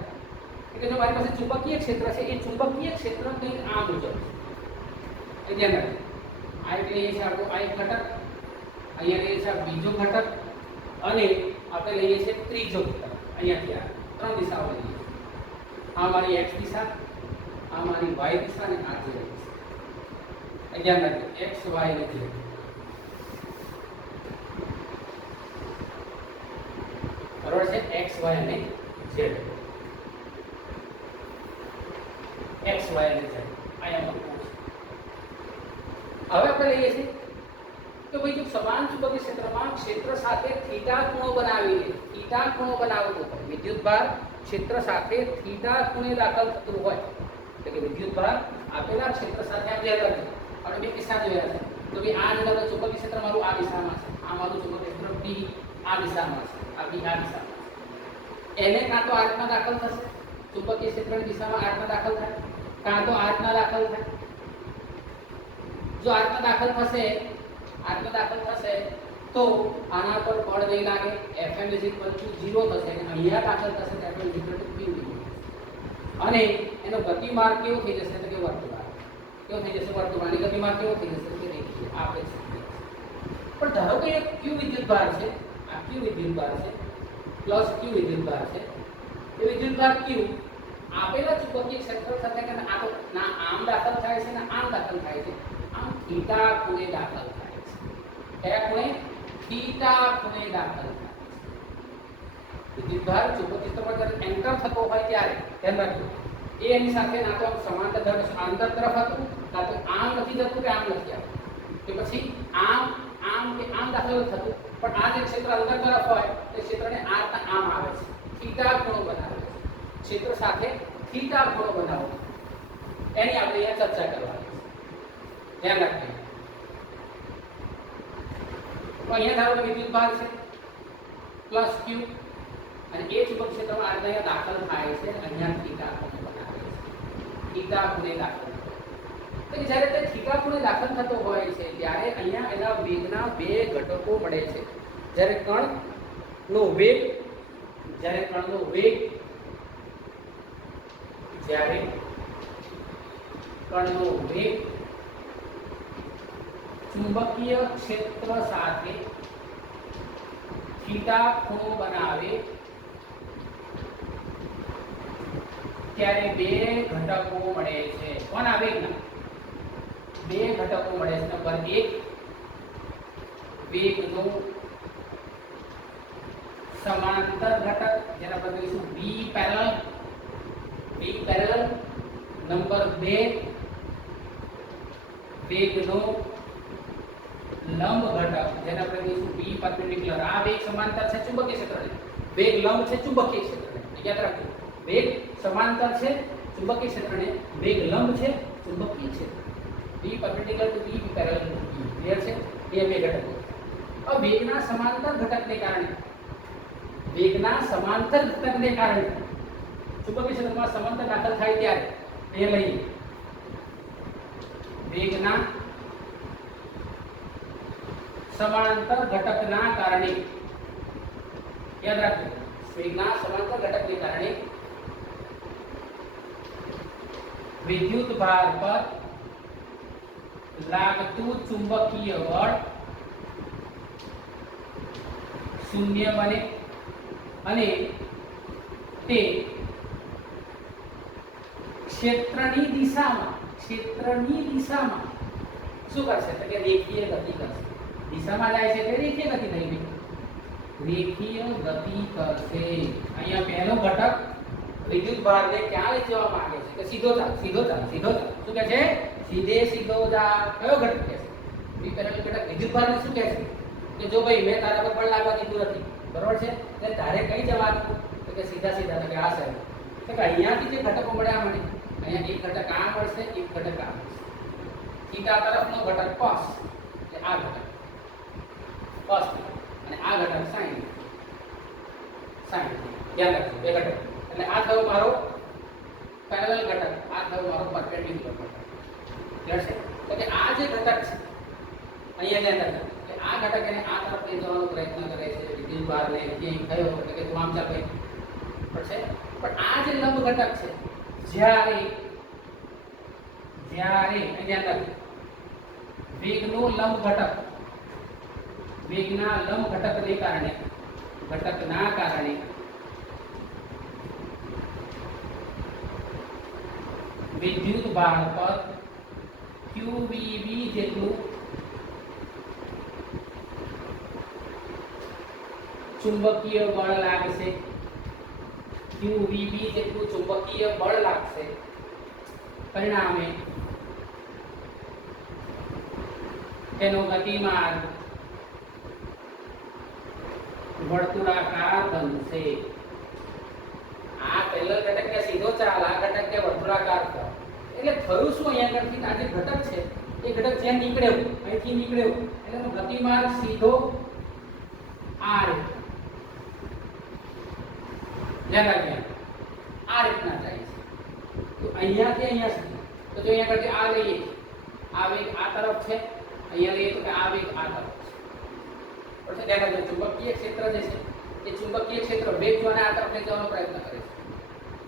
કે જો મારી પાસે ચુંબકીય ક્ષેત્ર છે, એ ચુંબકીય ક્ષેત્ર કંઈક આ મુજબ છે. ધ્યાન રાખો, આ એક લઈએ છીએ આપણો આ એક ઘટક, અહીંયા લઈએ છીએ બીજો ઘટક, અને આપણે લઈએ છીએ ત્રીજો ઘટક. અહીંયાથી આ ત્રણ દિશાઓ લઈએ છીએ. આ મારી x દિશા, આ મારી y દિશા, અને આ z દિશા. ધ્યાન રાખજો, x y અને z. બરોબર છે? x y અને z, x y અને z. અહીંયા હવે આપણે લઈએ છીએ કે ભાઈ જો સમાન ચુંબકીય ક્ષેત્રમાં ક્ષેત્ર સાથે થીટા ખૂણો બનાવીને, થીટા ખૂણો બનાવવો હોય, વિદ્યુતભાર ક્ષેત્ર સાથે થીટા ખૂણે દાખલ થતું હોય, એટલે કે વિદ્યુતભાર આપેલા ક્ષેત્ર સાથે આપણે આગળ આપણે બે કિસ્સા જોયા છે. તો ભાઈ આ જગ્યાએ ચુંબકીય ક્ષેત્ર મારું આ દિશામાં છે, આ મારું ચુંબકીય ક્ષેત્ર B આ દિશામાં છે, આ B આ દિશામાં છે. એને કાં તો આ રીતના દાખલ થશે, ચુંબકીય ક્ષેત્રની દિશામાં આ રીતના દાખલ થાય, કાં તો આ રીતના દાખલ થાય. જો આ રીતના દાખલ થશે, તો આના પર બળ નહીં લાગે, Fm = 0 થશે, અને અહીંયા દાખલ થશે તો Fm = QEB, અને એનો ગતિમાર્ગ કેવો થઈ જશે? તો કે વર્તુળાકાર. કેવો થઈ જશે? વર્તુળાકાર. ગતિમાર્ગ કેવો થઈ જશે? કે રેખીય. આપણે પણ ધારો કે એક Q વિદ્યુતભાર છે, આ Q વિદ્યુતભાર છે, પ્લસ Q વિદ્યુતભાર છે. એ વિદ્યુતભાર Q આપેલા ચુંબકીય ક્ષેત્ર સાથે કે આ તો ના આમ દાખલ થાય છે, ને આમ દાખલ થાય છે, આમ થીટા ખૂણે દાખલ થાય છે. કયા ખૂણે? થીટા ખૂણે દાખલ થાય છે. વિદ્યુતભાર ચુંબકીય ક્ષેત્રમાં જ્યારે એન્ટર થતો હોય ત્યારે ધ્યાન રાખજો, એ એની સાથે ના તો સમાંતર અંદર તરફ હતું, ના તો આમ નથી જતું કે આમ નથી આવતું, કે પછી આમ કે આમ દાખલ થતું, પણ આ જે ક્ષેત્ર અંદર તરફ હોય તે ક્ષેત્રને આ આમ આવે છે, થીટા ખૂણો બનાવે છે. ક્ષેત્ર સાથે થીટા ખૂણો બનાવો, એની આપણે અહીંયા ચર્ચા કરવાની છે. ધ્યાન રાખજો. તો અહીંયા ધારો કે વિદ્યુતભાર છે પ્લસ Q, અને એ ચુંબકીય ક્ષેત્રમાં અહીંયા દાખલ થાય છે, અહીંયા થીટા ખૂણો બનાવે છે. થીટા ખૂણે દાખલ થાય. તો જ્યારે તે થીટા ખૂણે દાખલ થતો હોય છે ત્યારે અહીંયા એના વેગના બે ઘટકો મળે છે. જ્યારે કણનો વેગ ચુંબકીય ક્ષેત્ર સાથે થીટા ખૂણો બનાવે ત્યારે બે ઘટકો મળે છે. કોના વેગના? બે ઘટકો મળે છે. નંબર 1, વેગનો समांतर घटक જેને આપણે કહીશું બી પેરેલલ. નંબર 2 વેગનો લંબ ઘટક જેને આપણે કહીશું બી પરપેન્ડિક્યુલર. આ વેગ સમાંતર છે ચુંબકીય ક્ષેત્રને, વેગ લંબ છે ચુંબકીય ક્ષેત્રને. યાદ રાખજો, વેગ સમાંતર છે ચુંબકીય ક્ષેત્રને, વેગ લંબ છે ચુંબકીય ક્ષેત્ર. બી પરપેન્ડિક્યુલર ટુ બી પેરેલલ ટુ બી. ક્લિયર છે? એ બે ઘટકો. अब वेगना समांतर घटकने कारण चुंबकीय क्षेत्रमां समांतर दाखल थाय त्यारे ए लईए वेगना समांतर घटकना कारणे, याद राखो, वेगना समांतर घटकने कारणे विद्युत भार पर लागतु चुंबकीय बळ शून्य बने અને તે ક્ષેત્રની દિશામાં શું કરશે? તો કે રેખીય ગતિ કરશે. દિશામાં જાય છે તે રેખીય ગતિ થઈ ગઈ, રેખીય ગતિ કરશે. અહીંયા પહેલો ઘટક વિદ્યુત ભારને ક્યાં લઈ જવા માંગે છે? કે સીધો ચાલ. શું કહે છે? સીધો જા. કયો ઘટક કહે છે? બી પેરેલલ ઘટક વિદ્યુત ભારને શું કહે છે? કે જો ભાઈ મેં તારા પર બળ લાગવા દીધું નથી, બરોબર છે, એટલે તારે કઈ જવાનું? તો કે સીધા તો કે આ સાઈડ. તો કે અહીંયાથી જે ઘટકો મળ્યા મને, અહીંયા એક ઘટક આ મળશે, એક ઘટક આ મળશે. થીટા તરફનો ઘટક cos, એટલે આ ઘટક cos અને આ ઘટક sin. ધ્યાન રાખજો, બે ઘટક. એટલે આ થયો મારો પેરેલલ ઘટક, આ થયો મારો પરપેન્ડિક્યુલર ઘટક. ક્લિયર છે? તો કે આ જે ઘટક છે અહીંયા ધ્યાન રાખજો, આ ઘટક એને આ તરફ લઈ જવાનો પ્રયત્ન કરે છે. વિદ્યુત ભારને ક્યાંય થયો એટલે કે તું આમ ચાલ ભાઈ, પણ આ જે લંબ ઘટક છે, જ્યારે ધ્યાન રાખજો, વેગના લંબ ઘટકના કારણે વિદ્યુત ભાર પર QVB જેટલું चुंबकीय बल लागशे. QVB જેટલું ચુંબકીય બળ લાગશે. પરિણામે તેનો ગતિમાર્ગ વર્તુળાકાર બનશે. આ પહેલો ઘટક કે સીધો ચાલ, આ ઘટક કે વર્તુળાકાર થયો. એટલે થયું શું? અહીંયા આગળથી આ જે ઘટક છે એ ઘટક જ્યાં નીકળ્યો, અહીંથી નીકળ્યો, એટલે એનો ગતિમાર્ગ સીધો આ રીતે, ધ્યાન રાખજો, આ રીતના જાય છે. તો અહીંયાથી અહીંયા સુધી, તો જો અહીંયા આગળ આ લઈએ, આ વેગ આ તરફ છે, અહીંયા લઈએ તો કે આ વેગ આ તરફ છે. પછી ધ્યાન રાખજો, ચુંબકીય ક્ષેત્ર જે છે એ ચુંબકીય ક્ષેત્ર વેગ જોને આ તરફ લઈ જવાનો પ્રયત્ન કરે છે.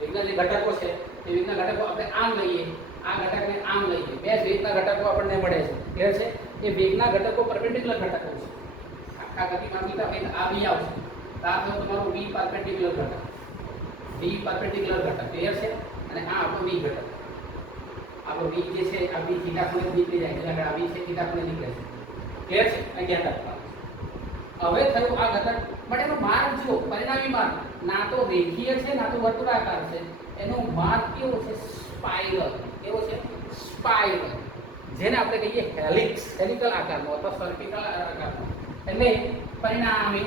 વેગના જે ઘટકો છે એ વેગના ઘટકો આપણે આમ લઈએ, આ ઘટકને આમ લઈએ, બે વેગના ઘટકો આપણને મળે છે. ક્લિયર છે? એ વેગના ઘટકો પરપેન્ડિક્યુલર ઘટકો છે. આખા ગતિમાં બીટા વેગ આ બી આવશે, તો આ થયો તમારો બી પરપેન્ડિક્યુલર ઘટક, બી પરપેન્ડિક્યુલર ઘટક. ક્લિયર છે? અને આ આપણો બી ઘટક, આપણો બી જે છે આ બી થીટા ખૂણે નીકળી જાય, એટલે આ બી છે થીટા ખૂણે નીકળે છે. ક્લિયર છે? આ ધ્યાન રાખવાનું. હવે થયું આ ઘટક માટેનો માર્ગ જુઓ, પરિણામી માર્ગ ના તો રેખીય છે ના તો વર્તુળાકાર છે. એનો માર્ગ કેવો છે? સ્પાઇરલ. કેવો છે? સ્પાઇરલ, જેને આપણે કહીએ હેલિક્સ, હેલિકલ આકારનો અથવા સર્પિકલ આકારનો. એટલે પરિણામે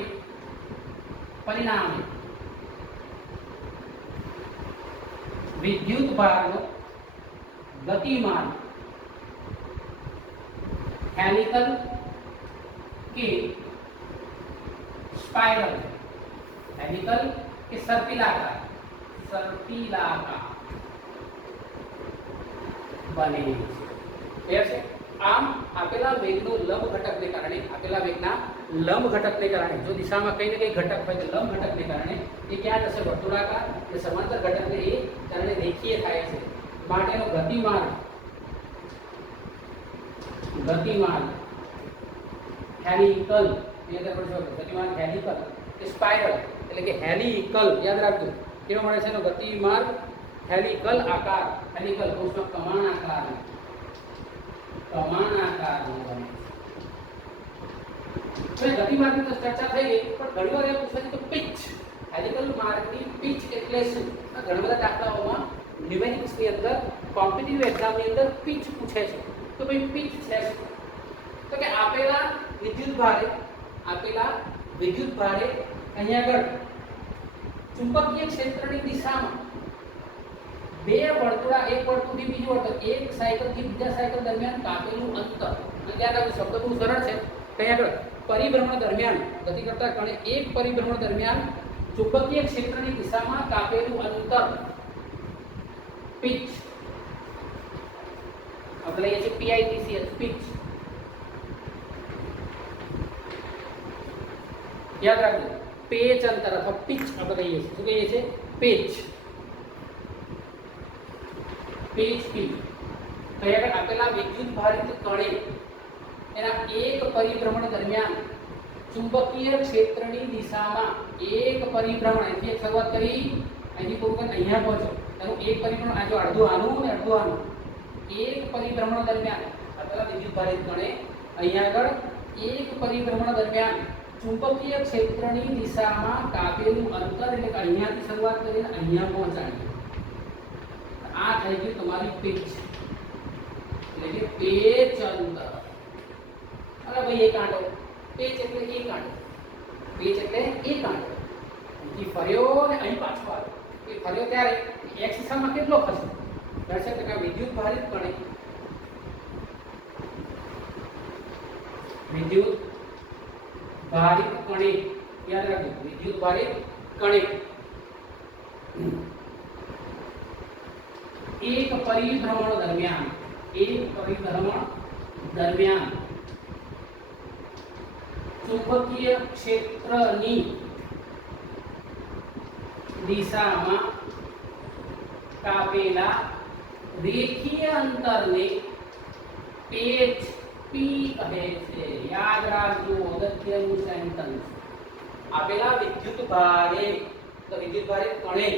વિદ્યુત ભારનો ગતિમાર્ગ હેલિકલ કે स्पाइरल, हेलिकल के सर्पिलाकार बने છે. આમ આપેલા વેગનો લંબ ઘટકને કારણે જો દિશામાં કઈ ને કઈ ઘટક હોય તો લંબ ઘટકને કારણે એ ક્યાં જશે? વર્તુળાકાર. કે સમાંતર ઘટકને એ કારણે રેખીય થાય છે. માટેનો ગતિમાર્ગ હેલિકલ, ગતિમાર્ગ હેલિકલ કે સ્પાઇરલ, એટલે કે હેલિકલ. યાદ રાખજો, કેવો મળે છે એનો ગતિમાર્ગ? હેલિકલ આકાર, હેલિકલ કોષમાં કમાણ આકાર બને. હવે ગતિમાર્ગની તો ચર્ચા થઈ ગઈ, પણ ઘણી વાર એવું પૂછે છે કે પિચ, હેલિકલ માર્ગની પિચ એટલે શું? ઘણા બધા દાખલાઓમાં ન્યુમેરિક્સની અંદર, કોમ્પિટિટિવ એક્ઝામની અંદર પિચ પૂછે છે. તો ભાઈ પિચ છે શું? તો કે આપેલા વિદ્યુત ભારે અહીંયા આગળ ચુંબકીય ક્ષેત્રની દિશામાં બે વર્તુળા, એક વર્તુળથી બીજું વર્તુળ, એક સાયકલથી બીજા સાયકલ દરમિયાન કાપેલું અંતર. અને ત્યાં આગળ શબ્દ બહુ સરળ છે. ત્યાં આગળ પરિભ્રમણ દરમિયાન ગતિ કરતા કણે એક પરિભ્રમણ દરમિયાન ચુંબકીય ક્ષેત્રની દિશામાં કાપેલું અંતર પિચ. આપણે લઈએ છીએ PITCH, પિચ. યાદ રાખજો, પેચ અંતર અથવા પિચ આપણે કહીએ છીએ. શું કહીએ છીએ? પેચ. પેચ પી. કયા આપેલા વિદ્યુત ભારિત કણે એના એક પરિભ્રમણ દરમિયાન ચુંબકીય ક્ષેત્રની દિશામાં એક પરિભ્રમણ, અહીંથી એક શરૂઆત કરી, અહીંથી પૂરું કરીને અહીંયા પહોંચો, એનું એક પરિભ્રમણ, આ જો અડધું આનું અને અડધું આનું, એક પરિભ્રમણ દરમિયાન આપેલા વિદ્યુત ભારિત કણે અહીંયા આગળ એક પરિભ્રમણ દરમિયાન ચુંબકીય ક્ષેત્રની દિશામાં કાપેલું અંતર, એટલે કે અહીંયાથી શરૂઆત કરીને અહીંયા પહોંચાડી. આ થઈ ગયું તમારી પિચ, એટલે કે પેચ અંતર. અરે ભાઈ એક કાંટો, પેચ એટલે એક કાંટો, પેચ એટલે એક કાંટો. અહીંથી ફર્યો ને અહીં પાછો આવ્યો. એ ફર્યો ત્યારે x દિશામાં કેટલો ખસે? દર્શક ટકા વિદ્યુત ભારિત કણે યાદ રાખજો, વિદ્યુત ભારિત કણે એક પરિભ્રમણ દરમિયાન ચુંબકીય ક્ષેત્રની દિશામાં કાપેલા રેખીય અંતરને પેચ પી કહે છે. યાદ રાખજો, અગત્યનું સેન્ટેન્સ. આપેલા વિદ્યુત ભારિત કણે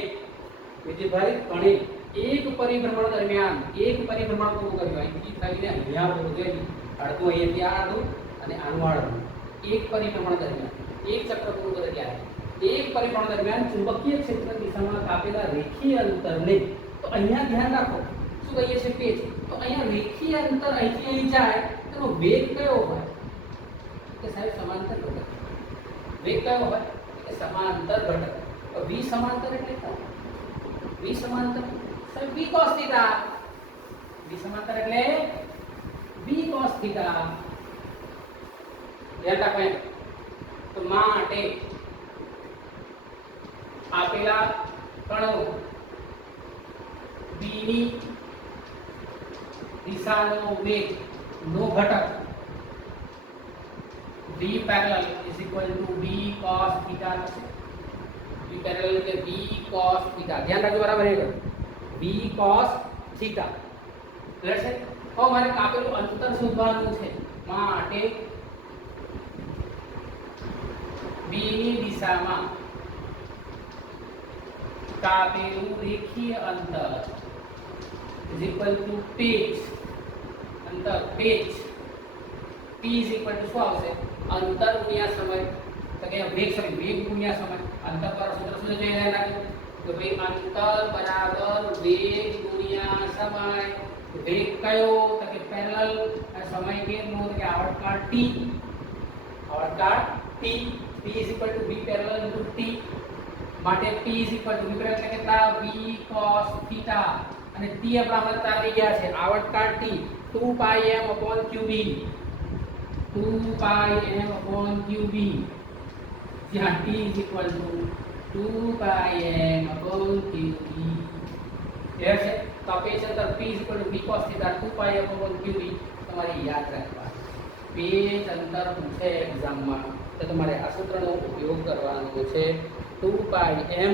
એક પરિભ્રમણ દરમિયાન એક પરિભ્રમણ પૂરું કર્યું, અહીંથી થઈને અહીંયા પૂરું થયું, અડધું અહીંયાથી આ અડધું અને આનું અડધું, એક પરિભ્રમણ દરમિયાન એક ચક્ર પૂરું કરે ત્યારે એક પરિભ્રમણ દરમિયાન ચુંબકીય ક્ષેત્ર દિશામાં કાપેલા રેખીય અંતરને, તો અહીંયા ધ્યાન રાખો શું કહીએ છીએ? પેચ. તો અહીંયા રેખીય અંતર અહીંથી અહીં જાય, તેનો વેગ કયો હોય? કે સાહેબ સમાંતર ઘટક. વેગ કયો હોય? કે સમાંતર ઘટક. તો v સમાંતર એટલે શું? v સમાંતર સાહેબ v cos θ. v સમાંતર એટલે v cos θ. ધ્યાન રાખો. તો માટે આપેલા કણો v ની દિશાનો વેગ નો ઘટક v parallel is equal to v cos θ થશે. v parallel એટલે v cos θ. ધ્યાન રાખજો બરાબર છે. v cos θ ક્લિયર છે? હવે મારે કાપેલું અંતર શોધવાનું છે. માટે v ની દિશામાં કાપેલું રેખીય અંતર is equal to પેચ અંતર. Patch p is equal to શું આવશે? અંતર ગુણ્યા સમય. તો કે વેગ ગુણ્યા સમય. અંતર પર સૂત્ર શું છે? યાદ રાખજો કે ભાઈ અંતર બરાબર વેગ ગુણ્યા સમય. વેગ કયો? તો કે પેરેલલ. સમય કેટલો? તો કે આવર્તકાળ t. p is equal to v parallel into t. માટે p is equal to v parallel એટલે કેટલા? v cos θ. અને t આપણા મળતા આવી ગયા છે આવર્તકાળ t 2 pi m upon qb. 2 pi m upon qb, જ્યાં t is equal to 2 pi m upon qb. Clear છે? તો આ પેચ અંતર p is equal to v cos θ 2 pi m upon qb તમારે યાદ રાખવા. પેચ અંતર પૂછે એક્ઝામમાં તો તમારે આ સૂત્રનો ઉપયોગ કરવાનો છે. 2 pi m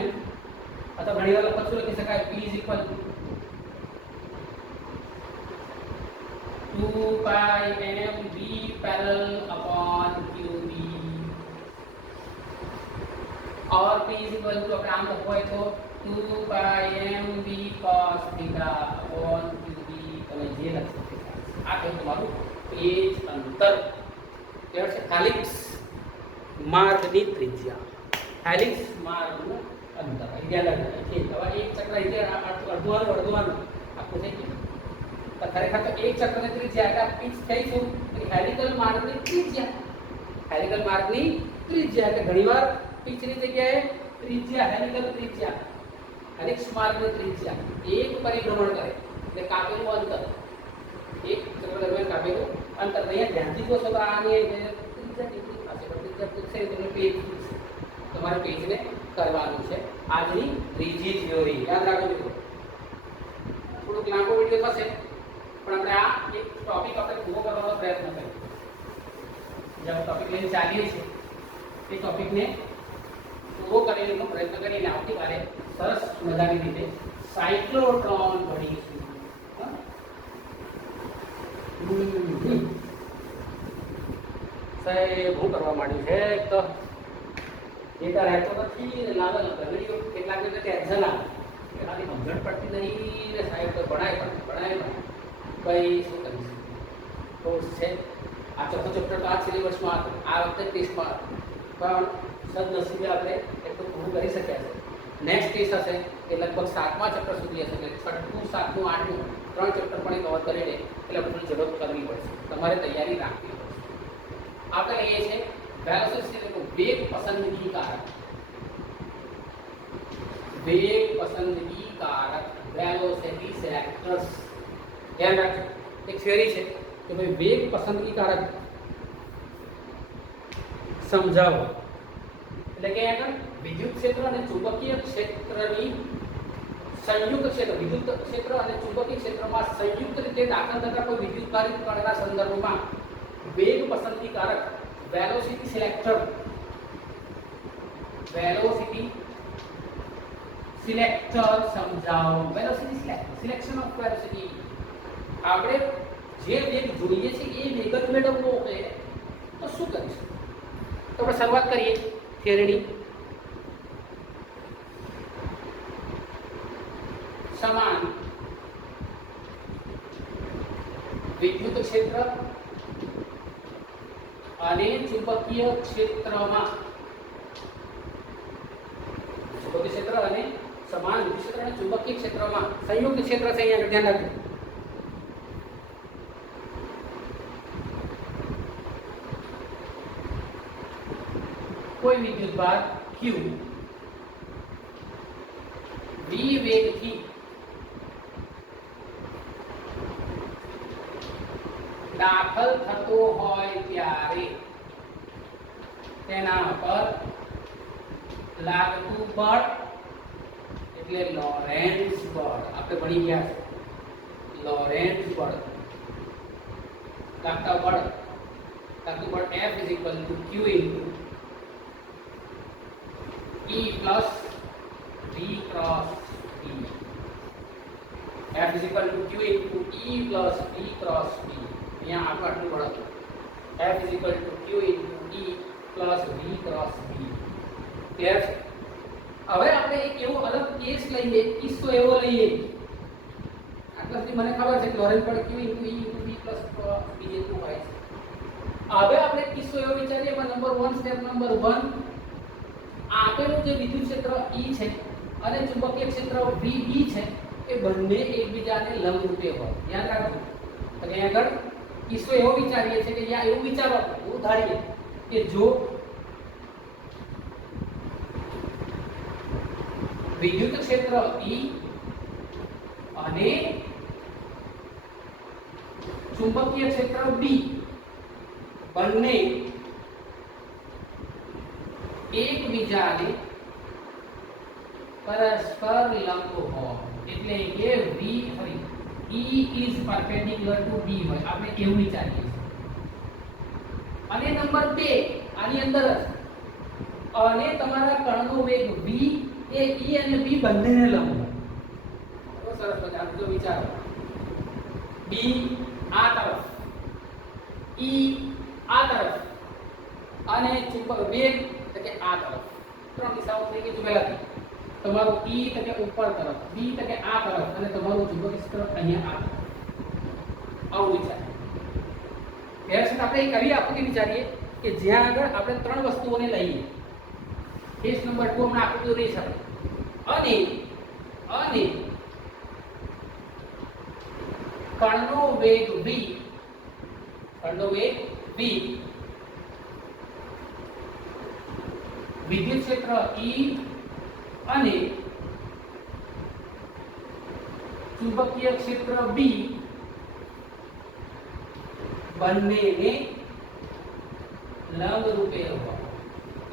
અથવા ઘણી વાર લખી શકાય p is equal to 2 pi m v parallel upon qb और p is equal to આપણે આમ લખવું હોય તો 2 pi m v cos θ upon qb. તમે જે લખી શકો. આ કહ્યું તમારું પેચ અંતર. ક્લિયર છે? ખાલી માર્ગની ત્રિજ્યા, હેલિક્સ માર્ગનું અંતર. ધ્યાન રાખજો. હવે એક ચક્ર એટલે અડધું આખું થઈ ગયું. તો ખરેખર તો એક ચક્રની ત્રિજ્યા એટલે પીચ થઈ શું? હેલિકલ માર્ગની ત્રિજ્યા. હેલિકલ માર્ગની ત્રિજ્યા એટલે ઘણીવાર પીચની જગ્યાએ ત્રિજ્યા, હેલિકલ ત્રિજ્યા, હેલિક્સ માર્ગની ત્રિજ્યા એક પરિભ્રમણ કરે એટલે કાપેલું અંતર, એક ચક્ર દરમિયાન કાપેલું અંતર. અહીંયા ધ્યાનથી જોશો તો આની ત્રિજ્યા કેટલી પાસે, ત્રિજ્યા પૂછશે તમને પેજ પૂછશે, તમારે પેજને કરવાનું છે. આજની ત્રીજી થિયોરી યાદ રાખજો મિત્રો. થોડુંક લાંબો વિડીયો થશે પણ આપણે આ એક ટોપિક આપણે પૂરો કરવાનો પ્રયત્ન કરીએ. જે ટોપિક લઈને ચાલીએ છીએ એ ટોપિકને પૂરો કરવાનો પ્રયત્ન કરીને આવતીકાલે સરસ મજાની રીતે સાયક્લોટ્રોન ભણીશું. સાહેબ હું કરવા માંડ્યું છે એક તો ડેટા રહેતો નથી ને લાગે ઘણી કેટલાક રીતે ટેન્શન આવે એનાથી સમજણ પડતી નહીં ને સાહેબ તો ભણાય પણ ભાઈ શું કરીશું. કોર્સ છે આ ચોથો ચેપ્ટર તો આ સિલેબસમાં હતો, આ વખતે ટેસ્ટમાં પણ સદનસીબે આપણે એટલું પૂરું કરી શક્યા છે. નેક્સ્ટ ટેસ્ટ હશે એ લગભગ 7મા ચેપ્ટર સુધી હશે એટલે 6ઠું 7મું 8મું 3 ચેપ્ટર પણ એ કવર કરી લે એટલે આપણે જરૂર કરવી પડશે, તમારે તૈયારી રાખવી પડશે. આપણે લઈએ છીએ વેલોસિટી એટલે વેગ પસંદગી કારક. વેગ પસંદગી કારક વેલોસિટી સિલેક્ટર્સ. ધ્યાન રાખજો એક થિયરી છે કે ભાઈ વેગ પસંદગી કારક સમજાવો એટલે કે આગળ વિદ્યુત ક્ષેત્ર અને ચુંબકીય ક્ષેત્રની સંયુક્ત ક્ષેત્ર, વિદ્યુત ક્ષેત્ર અને ચુંબકીય ક્ષેત્રમાં સંયુક્ત રીતે દાખલ થતા કોઈ વિદ્યુતકારી કણના સંદર્ભમાં વેગ પસંદગી કારક વેલોસિટી સિલેક્ટર, વેલોસિટી સિલેક્ટર સમજાવો. Velocity selection of velocity. આપણે જે વેગ જોઈએ છે એ વેગ જ મેળવવો હોય તો શું કરીશું? તો આપણે શરૂઆત કરીએ થિયરીની. સમાન વિદ્યુત ક્ષેત્ર અને ચુંબકીય ક્ષેત્રમાં, ચુંબકીય ક્ષેત્ર અને સમાન વિદ્યુત ક્ષેત્ર અને ચુંબકીય ક્ષેત્રમાં સંયુક્ત ક્ષેત્ર છે. અહીંયા ધ્યાન રાખજો. કોઈ વિદ્યુતભાર q v વેગથી દાખલ થતો હોય ત્યારે તેના પર લાગતું બળ એટલે લોરેન્ટ્ઝ બળ. આપણે ભણી ગયા છે લોરેન્ટ્ઝ બળ. લાગતું બળ F is equal to q into E plus V cross B. F is equal to Q into E plus V cross B. यहाँ आपका आटલું બળ હતું. F is equal to Q into E plus V cross B. Clear છે? હવે આપણે એક એવો અલગ કેસ લઈએ, કિસ્સો એવો લઈએ. આટલા સુધી મને ખબર છે કે લોરેન્ટ્ઝ બળ Q into E into V plus B જેટલું હોય છે. હવે આપણે કિસ્સો એવો વિચારીએ નંબર 1 સ્ટેપ નંબર 1 આપેલું જે વિદ્યુત ક્ષેત્ર E છે અને ચુંબકીય ક્ષેત્ર VB છે એ બંને એકબીજાને લંબરૂપે હોય. યાદ રાખજો. તો અહીંયા આગળ કિસ્સો એવો વિચારીએ છે કે યા એવું વિચારો, એવું ધારીએ કે જો વિદ્યુત ક્ષેત્ર E અને ચુંબકીય ક્ષેત્ર B બંને એકબીજાને પરસ્પર લંબ હોય એટલે કે E is perpendicular to B હોય. આપણે એવું વિચારીએ છીએ. અને નંબર 2 આની અંદર અને તમારા કણનો વેગ v એ E અને B બંનેને લંબ હોય. તો સરસ મજાનો જો વિચારો. B આ તરફ, E આ તરફ અને ચુંબક વેગ કે આ તરફ. ત્રણ દિશાઓ થઈ ગઈ પહેલાથી. તમારું E એટલે ઉપર તરફ, B એટલે આ તરફ અને તમારું ચુંબકીય ક્ષેત્ર અહીંયા આ તરફ. આવું વિચાર. આપણે એક એવી આકૃતિ વિચારીએ કે જ્યાં આગળ આપણે ત્રણ વસ્તુઓને લઈએ. કેસ નંબર 2 હમણાં આકૃતિ દોરી છે અને અને કણનો વેગ v, કણનો વેગ v, વિદ્યુત ક્ષેત્ર E અને ચુંબકીય ક્ષેત્ર B બંનેને લંબ રૂપે હોવા.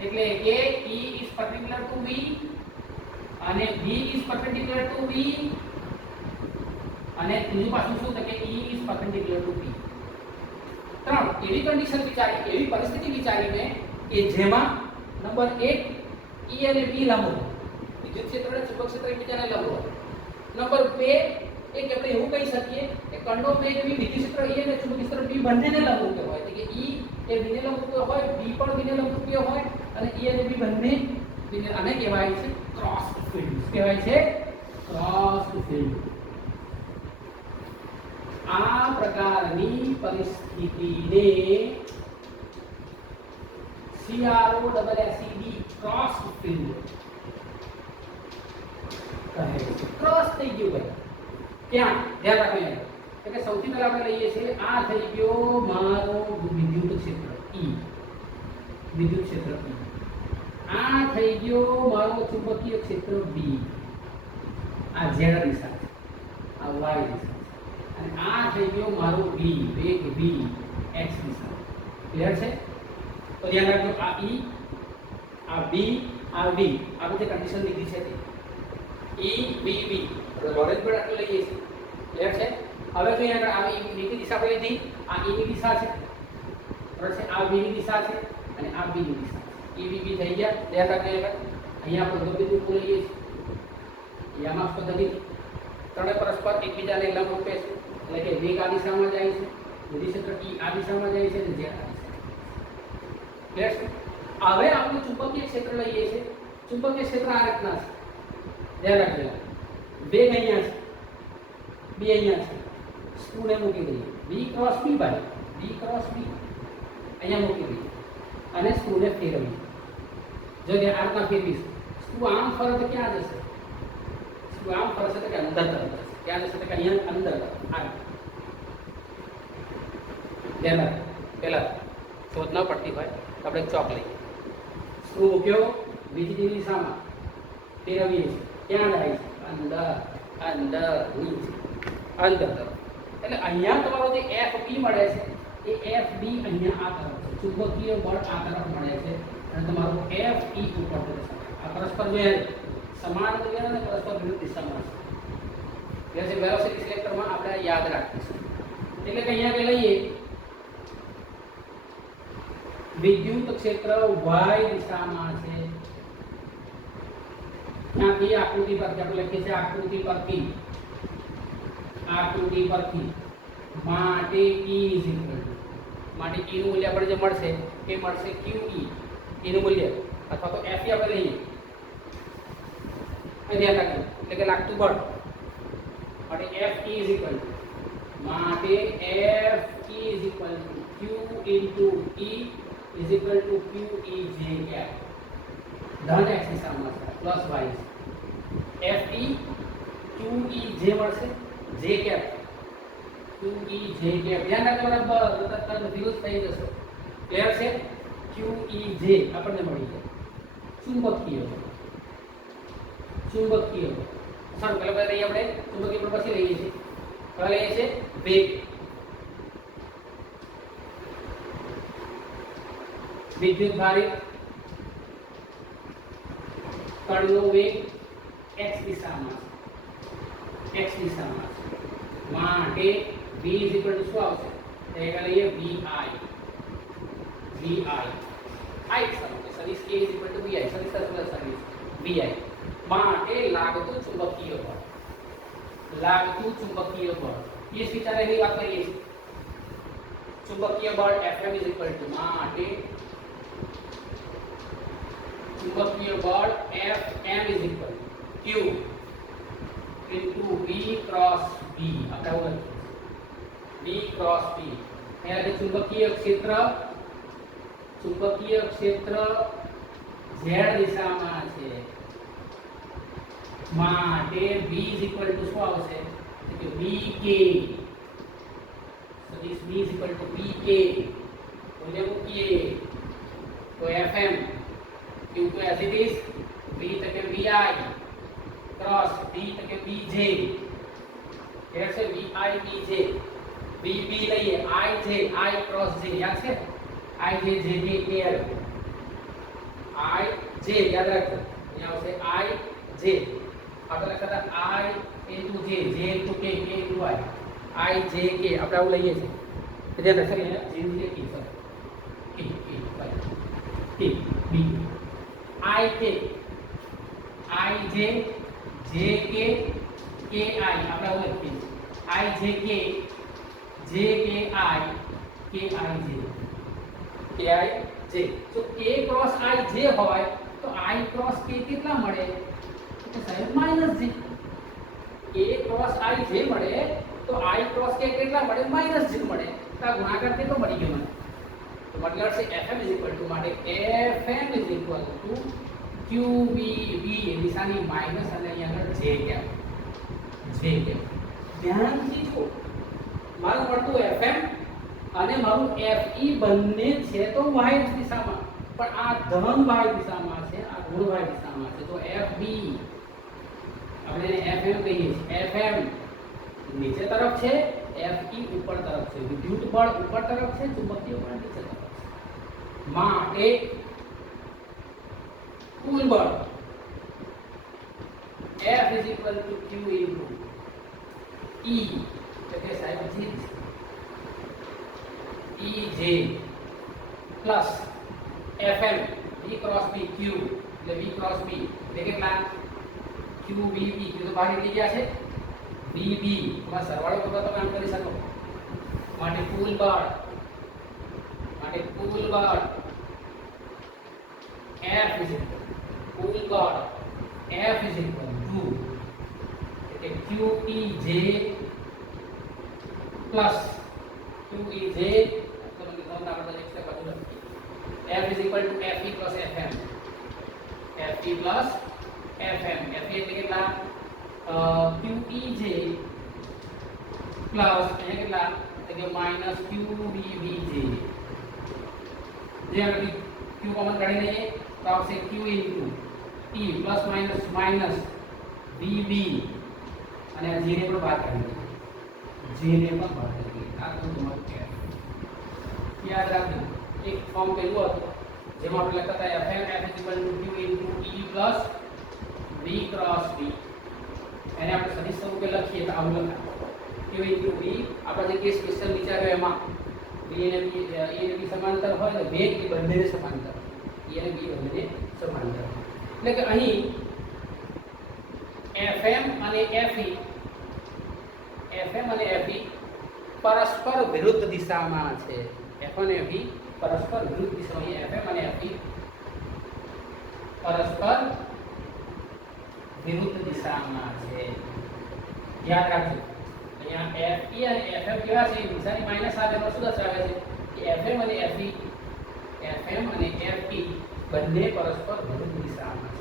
એટલે કે E is perpendicular to V અને V is perpendicular to V અને ત્રીજું પાછું શું તો કે E is perpendicular to P. ત્રણ એવી કન્ડિશન વિચારી, એવી પરિસ્થિતિ વિચારીને કે જેમાં નંબર 1 E અને P લંબ હોય, વિદ્યુત ક્ષેત્ર અને ચુંબક ક્ષેત્ર એકબીજાને લંબ હોય. નંબર 2 એક આપણે એવું કહી શકીએ કે કણનો વેગ v વિદ્યુત ક્ષેત્ર E અને ચુંબકીય ક્ષેત્ર B બંનેને લંબરૂપ હોય. એટલે કે E એ V ને લંબરૂપ હોય, B પણ V ને લંબરૂપ હોય અને E અને B બંને આને કહેવાય છે ક્રોસ ફિલ્ડ. કહેવાય છે ક્રોસ ફિલ્ડ. આ પ્રકારની પરિસ્થિતિને CROSSED ક્રોસ ફિલ્ડ કહે છે. ક્રોસ થઈ ગયું ભાઈ. ક્યાં? ધ્યાન રાખવાનું. એટલે સૌથી પહેલા આપણે લઈએ છીએ આ થઈ ગયો મારો વિદ્યુત ક્ષેત્ર E, વિદ્યુત ક્ષેત્ર E. આ થઈ ગયો મારો ચુંબકીય ક્ષેત્ર B, આ z દિશા છે, આ y દિશા છે, અને આ થઈ ગયો મારો V, વેગ V, x દિશા. ક્લિયર છે? તો ધ્યાન રાખજો આ E, આ B, આ V, આ બધી કન્ડિશન લીધી છે તે E, B, V. લોરેન્સ બળ આટલું લઈએ છીએ. ક્લિયર છે? હવે તો અહીંયા આગળ આ V ની દિશા આપણે લીધી, આ E ની દિશા છે, બરાબર છે, આ V ની દિશા છે અને આ B ની દિશા છે. E, V, B થઈ ગયા. ધ્યાન રાખજો. અહીંયા આપણે બિંદુ લઈએ છીએ, યામાસ પદ્ધતિ ત્રણે પરસ્પર એકબીજાને લંબ રૂપે છે. એટલે કે વેગ આ દિશામાં જાય છે, વિદ્યુત ક્ષેત્ર E આ દિશામાં જાય છે અને z આ દિશામાં. ક્લિયર છે? હવે આપણે ચુંબકીય ક્ષેત્ર લઈએ છીએ. ચુંબકીય ક્ષેત્ર આ રીતના છે. ધ્યાન રાખજો. વેગ અહીંયા છે, B અહીંયા છે, સ્ક્રૂને મૂકી દઈએ V cross B by V cross B અહીંયા મૂકી દઈએ અને સ્ક્રૂને ફેરવીએ. જો કે આ રીતના ફેરવીશું, સ્ક્રૂ આમ ફરે તો ક્યાં જશે? સ્ક્રૂ આમ ફરશે તો કે અંદર તરફ જશે. ક્યાં જશે તો કે અહીંયા અંદર તરફ. આ ધ્યાન રાખો. પહેલા શોધ ન પડતી હોય તો આપણે ચોક લઈએ, સ્ક્રૂ મૂક્યો, બીજી દિશામાં ફેરવીએ છીએ. ક્યાં જાય છે? અંદર, અંદર, નીચે, અંદર તરફ. એટલે અહીંયા તમારો જે FB મળે છે એ FB અહીંયા આ તરફ છે, ચુંબકીય બળ આ તરફ મળે છે અને તમારું FE ઉપર જશે. આ પરસ્પર જે સમાન દિશા અને પરસ્પર વિરુદ્ધ દિશામાં છે. એટલે વેલોસિટી સિલેક્ટરમાં આપણે યાદ રાખીશું. એટલે કે અહીંયા કે લઈએ વિદ્યુત ક્ષેત્ર y દિશામાં છે. ત્યાંથી આકૃતિ પર આપણે લખીએ છીએ આકૃતિ પરથી માટે E is equal to, માટે E નું મૂલ્ય આપણે જે મળશે એ મળશે QE, E નું મૂલ્ય અથવા તો FE આપણે લઈએ. એ ધ્યાન રાખજો. એટલે કે લાગતું બળ માટે FE is equal to, માટે FE is equal to Q into E is equal to QEJ cap. ધન x દિશામાં છે પ્લસ y છે. FE QEJ મળશે, J cap QEJ cap. ધ્યાન રાખજો બરાબર, તરત વિરુદ્ધ થઈ જશે. ક્લિયર છે? QEJ આપણને મળી જાય. ચુંબકીય સર પહેલા લઈએ આપણે ચુંબકીય બળ, પછી લઈએ છીએ હવે લઈએ છીએ વેગ. વિદ્યુત ભારિત કણનો વેગ x દિશામાં માટે v is equal to શું આવશે? તો એ લઈએ vi સદિશ k is equal to vi, સદિશ પ્લસ સદિશ vi માટે લાગતું ચુંબકીય બળ. એ વિચારેલી વાત કરીએ છીએ. ચુંબકીય બળ Fm is equal to, માટે ચુંબકીય બળ Fm is equal to Q into V cross B. આપણે V cross B. એટલે ચુંબકીય ક્ષેત્ર ચુંબકીય ક્ષેત્ર z દિશામાં છે માટે B શું આવશે કે BK, so this B BK મૂલ્ય મૂકીએ તો FM into as it is B તકે VI cross D તકે BJ કે છે VI BJ BB લઈએ I cross J યાદ છે IJ JK KL IJ યાદ રાખજો અહીંયા આવશે IJ આપણે લખતા I into J J into K K into I I J K આપણે આવું લઈએ છીએ ધ્યાન રાખજો J into K sir K K B I K I J J K K I આપણે આવું લખીએ I J K J K I K I J K I J તો K cross I J હોય તો I cross K કેટલા મળે તો સાહેબ minus J K cross I J મળે તો I cross K કેટલા મળે માઈનસ J મળે તો આ ગુણાકાર તે તો મળી ગયો મને તો મતલબ છે FM માટે FM QB B એ દિશાની માઈનસ અને અહીંયા આગળ J કેપ ધ્યાનથી જો મારું મળતું FM અને મારું FE બંને છે તો y દિશામાં પણ આ ધન y દિશામાં છે આ ઋણ y દિશામાં છે તો FB આપણે એને FM કહીએ છીએ FM નીચે તરફ છે FE ઉપર તરફ છે વિદ્યુત બળ ઉપર તરફ છે ચુંબકીય બળ નીચે તરફ છે માટે કુલ બળ F Q into E એટલે સાહેબ EJ plus FM V cross B Q એટલે V cross B એટલે કેટલા QBB Q તો બહાર નીકળી ગયા છે BB માં સરવાળો કરો તો કામ કરી શકો માટે કુલ બળ F કુલ બળ F એટલે QEJ plus QEJ તો મને નોંધ આપણે એક સ્ટેપ બાજુ લખીએ F FE plus FM FE plus FM FE એટલે કેટલા QEJ plus અહીંયા કેટલા એટલે માઈનસ QBBJ જે આપણે Q કોમન કાઢી લઈએ તો આવશે Q into E plus minus BB અને આ J ને પણ બહાર કાઢી દઈએ આ તો તમારું કે યાદ રાખજો એક ફોર્મ પેલું હતું જેમાં આપણે લખતા હતા FM F Q into E plus V cross B એને આપણે સદિશ સ્વરૂપે લખીએ તો આવું લખાય Q into V આપણા જે કેસ ક્વેશ્ચન વિચાર્યો એમાં B અને B સમાંતર હોય તો વેગ એ બંનેને સમાંતર E અને B બંનેને સમાંતર એટલે કે અહીં FM અને FE પરસ્પર વિરુદ્ધ દિશામાં છે F અને FE પરસ્પર વિરુદ્ધ દિશામાં FM અને FE પરસ્પર વિરુદ્ધ દિશામાં છે યાદ રાખજો અહીંયા FE અને FM કેવા છે દિશાની માઈનસ સાથે શું દર્શાવે છે કે FM અને FE બંને પરસ્પર વિરુદ્ધ દિશામાં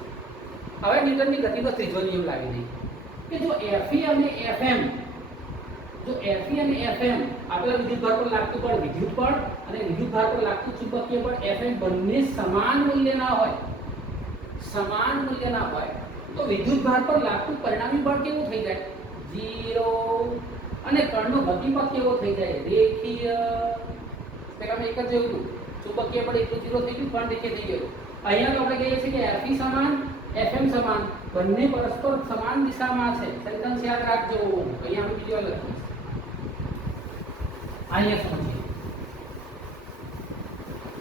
છે હવે ન્યૂટનની ગતિનો ત્રીજો નિયમ લાવી દઈએ કે જો FE અને FM આપેલા વિદ્યુત ભાર પર લાગતું બળ વિદ્યુત બળ અને વિદ્યુત ભાર પર લાગતું ચુંબકીય બળ FM બંને સમાન મૂલ્યના હોય તો વિદ્યુત ભાર પર લાગતું પરિણામી બળ કેવું થઈ જાય 0 અને કણનો ગતિપથ કેવો થઈ જાય રેખીય પેલામાં એક જ જોયું ચુંબકીય બળ એટલું 0 થઈ ગયું કણ રેખીય થઈ ગયો અહીંયા તો આપણે કહીએ છીએ કે FE સમાન FM સમાન બંને પરસ્પર સમાન દિશામાં છે સેન્ટેન્સ યાદ રાખજો અહીંયા આપણે બીજો લખીએ અહીંયા સમજીએ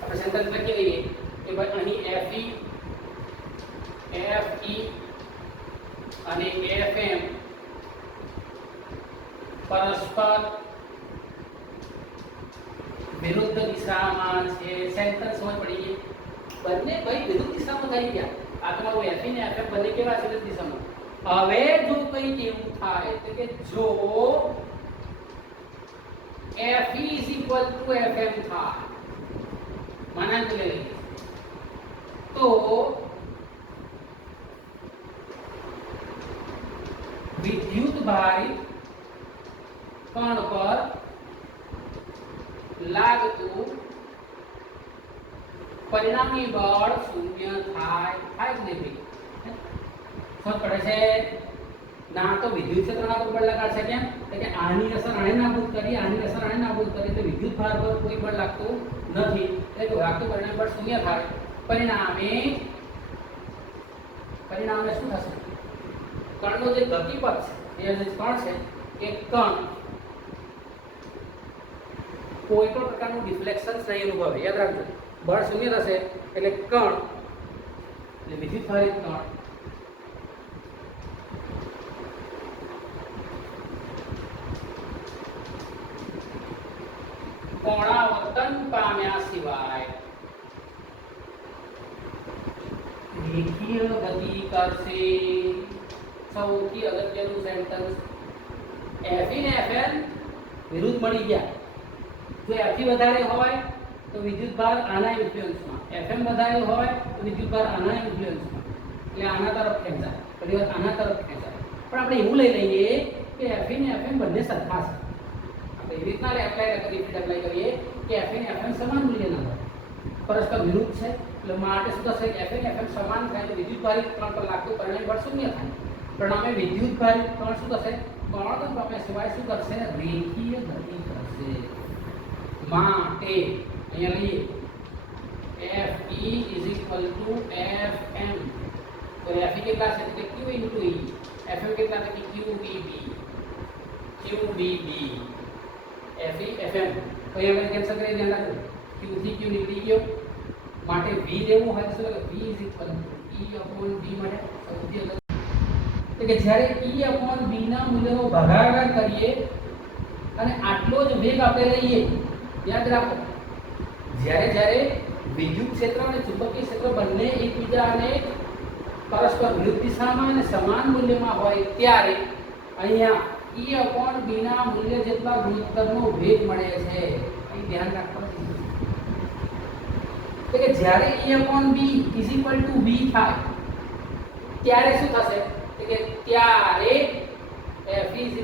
આપણે સેન્ટેન્સ લખી લઈએ કે ભાઈ અહીં FE અને FM પરસ્પર વિરુદ્ધ દિશામાં છે સેન્ટેન્સ હોય પડી બંને ભાઈ વિરુદ્ધ દિશામાં થઈ ગયા આ તમારું FE ને FM બંને કેવા છે વિરુદ્ધ દિશામાં હવે જો કંઈક એવું થાય તો કે જો FE FM થાય માનાંક મૂલ્ય લઈએ તો વિદ્યુત ભારિત કણ પર લાગતું પરિણામી બળ શૂન્ય થાય જ નહીં. શું પડે છે ના તો વિદ્યુત ક્ષેત્રના પર બળ લગાડશે કેમ કે આની અસર આને નાબૂદ કરી, આની અસર આને નાબૂદ કરી તો વિદ્યુત ભાર પર કોઈ બળ લાગતું નથી એટલે લાગતું પરિણામી બળ શૂન્ય થાય. પરિણામે શું થશે કણનો જે ગતિપથ છે એ જે કણ છે એ કણ કોઈ પણ પ્રકારનું ડિફ્લેક્શન નહીં અનુભવે. યાદ રાખજો બળ શૂન્ય થશે એટલે કણ એટલે વિદ્યુત ભારિત કણ કોણાવર્તન પામ્યા સિવાય રેખીય ગતિ કરશે. સૌથી અગત્યનું સેન્ટેન્સ Fe ને Fn વિરુદ્ધ મળી ગયા. જો Fe વધારે હોય તો વિદ્યુત ભાર આના ઇન્ફ્લુઅન્સમાં, Fm વધારે હોય તો વિદ્યુત ભાર આના ઇન્ફ્લુઅન્સમાં એટલે આના તરફ ખેંચાય, ઘણી વાર આના તરફ ખેંચાય. પણ આપણે એવું લઈ લઈએ કે Fe ને Fm બંને સરખા છે. આપણે એવી રીતના એપ્લાય કરીએ કે Fe ને Fm સમાન મૂલ્યના હોય, પરસ્પર વિરુદ્ધ છે એટલે માટે શું થશે Fe ને Fm સમાન થાય તો વિદ્યુત ભારિત કણ પર લાગતું પરિણામી બળ શૂન્ય થાય. પરિણામે વિદ્યુત ભારિત કણ શું થશે કોણાવર્તન પામ્યા સિવાય શું કરશે રેખીય ગતિ કરશે. માટે અહીંયા લઈએ Fe Fm તો Fe કેટલા છે તો Q * E, Fm કેટલા છે QBB Fe Fm તો અહીંયા કેન્સલ કરી ધ્યાન રાખજો Q થી Q નીકળી ગયો માટે V લેવું હોય તો શું લખે V E/B માટે સૌથી અગત્ય તો કે જ્યારે E/B ના મૂલ્યનો ભાગાકાર કરીએ અને આટલો જ વેગ આપણે લઈએ. યાદ રાખો જ્યારે વિદ્યુત ક્ષેત્ર અને ચુંબકીય ક્ષેત્ર બંને એકબીજાને પરસ્પર વિરુદ્ધ દિશામાં અને સમાન મૂલ્યમાં હોય ત્યારે અહીંયા E/B ના મૂલ્ય જેટલા ગુણોત્તરનો વેગ મળે છે. અહીં ધ્યાન રાખવાનું છે કે જ્યારે E/B = V થાય ત્યારે શું થશે કે ત્યારે Fe =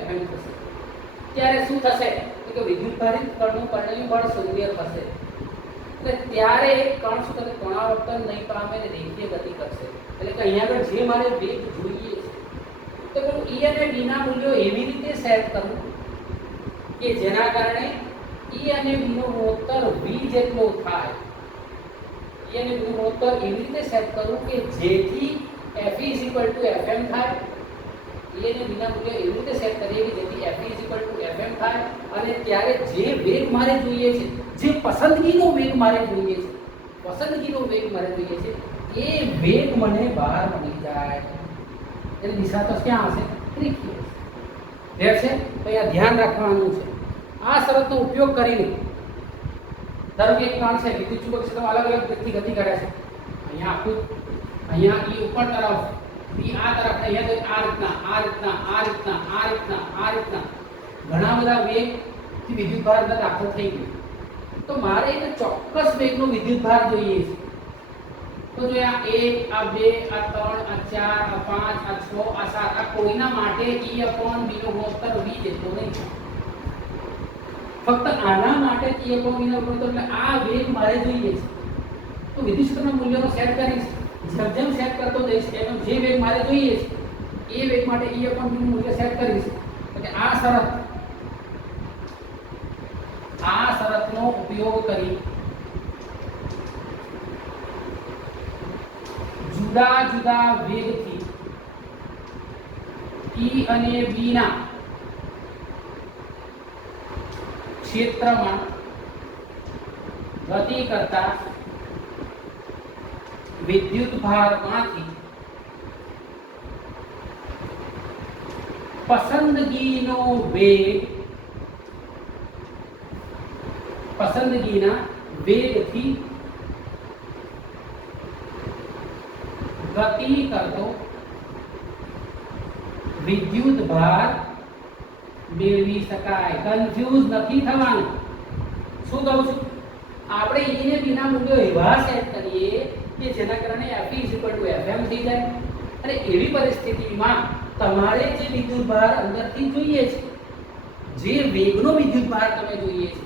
Fm થશે. ત્યારે શું થશે કે વિદ્યુત ભારિત કણનું પરિણામી બળ શૂન્ય થશે. એટલે ત્યારે કણ શું થશે કોણાવર્તન નહીં પામે અને રેખીય ગતિ કરશે. એટલે કે અહીંયા આગળ જે મારે વેગ જોઈએ છે તો E અને B ના મૂલ્યો એવી રીતે સેટ કરું કે જેના કારણે E અને B નો ગુણોત્તર V જેટલો થાય. E અને B નો ગુણોત્તર એવી રીતે સેટ કરું કે જેથી Fe = Fm થાય. E અને B ના મૂલ્ય એવી રીતે સેટ કરીએ કે જેથી Fe = Fm થાય અને ત્યારે જે વેગ મારે જોઈએ છે, જે પસંદગીનો વેગ મારે જોઈએ છે એ વેગ મને બહાર મળી જાય. એની દિશા તો ક્યાં હશે રેખીય હશે. તો અહીંયા ધ્યાન રાખવાનું છે. આ શરતનો ઉપયોગ કરીને ધારો કે એક કણ છે વિદ્યુત ચુંબક ક્ષેત્રમાં અલગ અલગ ગતિ કરે છે. અહીંયા E ઉપર તરફ B આ તરફ અહીંયા આ રીતના ઘણા બધા વેગથી વિદ્યુત ભાર અંદર દાખલ થઈ ગયો. તો મારે એક ચોક્કસ વેગનો વિદ્યુત ભાર જોઈએ છે. તો જો આ 1 આ 2 આ 3 આ 4 આ 5 આ 6 આ 7 આ કોઈના માટે E/B નો ગુણોત્તર V જેટલો નહીં. ફક્ત આના માટે E/B નો ગુણોત્તર એટલે આ વેગ મારે જોઈએ છે. તો વિદ્યુત ક્ષેત્રના મૂલ્યોનો સેટ કરીશ. જેમ સેટ કરતો જઈશ એમ જે વેગ મારે જોઈએ છે એ વેગ માટે E/B નું મૂલ્ય સેટ કરીશ. એટલે આ શરતનો ઉપયોગ કરી જુદા જુદા વેગથી E અને B ના ક્ષેત્રમાં ગતિ કરતા વિદ્યુત ભારમાંથી પસંદગીના વેગથી ગતિ કરતો વિદ્યુત ભાર મેળવી શકાય. કન્ફ્યુઝ નથી થવાનું. શું કહું છું આપણે E ને B ના મૂલ્યો એવા સેટ કરીએ કે જેના કારણે Fe Fm થઈ જાય અને એવી પરિસ્થિતિમાં તમારે જે વિદ્યુતભાર અંદરથી જોઈએ છે, જે વેગનો વિદ્યુતભાર તમે જોઈએ છે,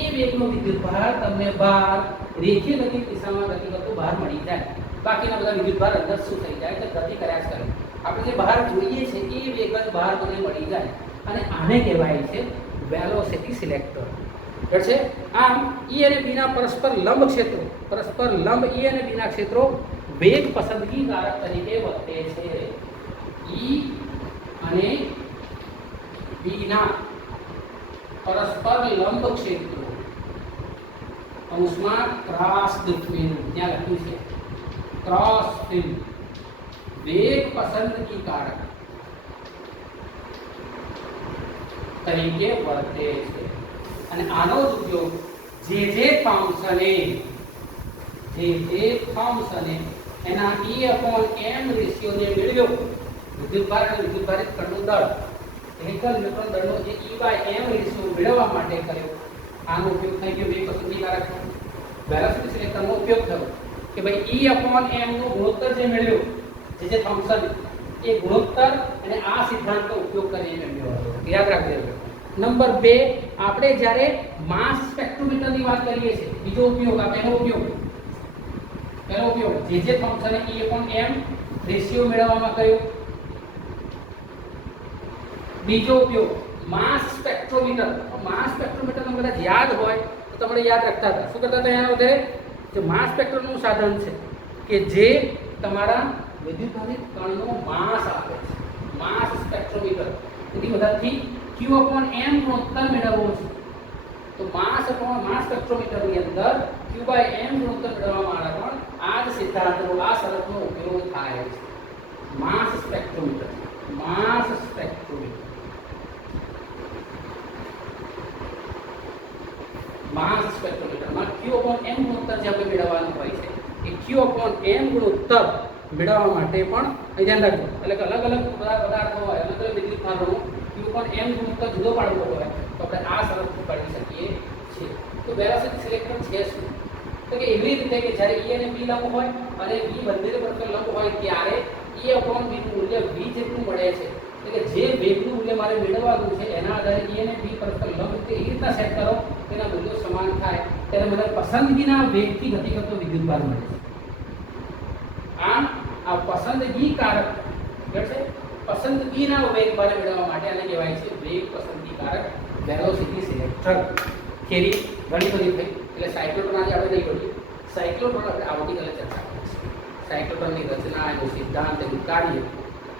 એ વેગનો વિદ્યુતભાર તમને બહાર રેખીય ગતિ દિશામાં ગતિ કરતો બહાર મળી જાય. બાકીના બધા વિદ્યુતભાર અંદર શું થઈ જાય કે ગતિ કર્યા જ કરે. આપણે જે બહાર જોઈએ છે એ વેગ જ બહાર મને મળી જાય અને આને કહેવાય છે વેલોસિટી સિલેક્ટર. છે આમ E અને B ના પરસ્પર લંબ ક્ષેત્રો, પરસ્પર લંબ E અને B ના ક્ષેત્રો વેગ પસંદગી કારક તરીકે વર્તે છે. E અને B ના પરસ્પર લંબ ક્ષેત્રો કૌંસમાં ક્રોસ્ડ ફિલ્ડ, ત્યાં લખ્યું છે ક્રોસ ફિલ્ડ, વેગ પસંદગી કારક તરીકે વર્તે છે. અને આનો જ ઉપયોગ જે થોમ્સને એના E/m રેશિયોને મેળવ્યો, વિદ્યુતભાર અને વિદ્યુતભારિત કણનું દળ, એકલ ન્યુટ્રોન દળનો જે E/m રેશિયો મેળવવા માટે કર્યો, આનો ઉપયોગ થઈ ગયો વેગ પસંદગીકારક. વેલોસિટી સિલેક્ટરનો ઉપયોગ થયો કે ભાઈ E/m નો ગુણોત્તર જે મેળવ્યો જે થોમ્સન, એ ગુણોત્તર અને આ સિદ્ધાંતનો ઉપયોગ કરીને મેળવ્યો. યાદ રાખજો. નંબર 2, આપણે જ્યારે માસ સ્પેક્ટ્રોમીટરની વાત કરીએ છીએ, બીજો ઉપયોગ આ પહેલો ઉપયોગ જે થોમ્સને E/m રેશિયો મેળવવામાં કર્યો. બીજો ઉપયોગ માસ સ્પેક્ટ્રોમીટર. માસ સ્પેક્ટ્રોમીટર તમને કદાચ યાદ હોય તો તમારે યાદ રાખતા હતા. શું કરતા હતા એના વધારે? જે માસ સ્પેક્ટ્રોનું સાધન છે કે જે તમારા વિદ્યુતભારિત કણનો માસ આપે છે. માસ સ્પેક્ટ્રોમીટર એની મદદથી Q/m ગુણોત્તર મેળવવો છે. તો માસ સ્પેક્ટ્રોમીટરની અંદર Q/m ગુણોત્તર મેળવવા માટે પણ આ જ સિદ્ધાંતનો, આ શરતનો ઉપયોગ થાય છે. માસ સ્પેક્ટ્રોમીટર માં Q/m ગુણોત્તર જે આપણે મેળવવાનું હોય છે, એ Q/m ગુણોત્તર મેળવવા માટે પણ ધ્યાન રાખજો. એટલે કે અલગ અલગ પદાર્થો હોય, અલગ અલગ વિદ્યુતભારોનો Q/m ગુણોત્તર જુદો પાડવો હોય તો આપણે આ શરતથી પાડી શકીએ છીએ. તો વેલોસિટી સિલેક્ટર છે શું? તો કે એવી રીતે કે જ્યારે E અને B લંબ હોય અને B બંને પરસ્પર લંબ હોય ત્યારે E/b નું મૂલ્ય V જેટલું મળે છે. એટલે કે જે વેગનું મૂલ્ય મારે મેળવવાનું છે એના આધારે E અને B પરસ્પર લંબ એ રીતના સેટ કરો તેના મૂલ્યો સમાન થાય, ત્યારે મને પસંદગીના વેગથી ગતિ કરતો વિદ્યુતભાર મળે છે. આમ આ પસંદગીકારક છે, પસંદગીના વેગ મારે મેળવવા માટે આને કહેવાય છે વેગ પસંદગીકારક વેલોસિટી સિલેક્ટર. થિયરી ઘણી બધી થઈ. એટલે સાયક્લોટ્રોન આજે આપણે નહીં ભણીએ. સાયક્લોટ્રોન આપણે આવતીકાલે ચર્ચા કરીશું. સાયક્લોટ્રોનની રચના, એનો સિદ્ધાંત, એનું કાર્ય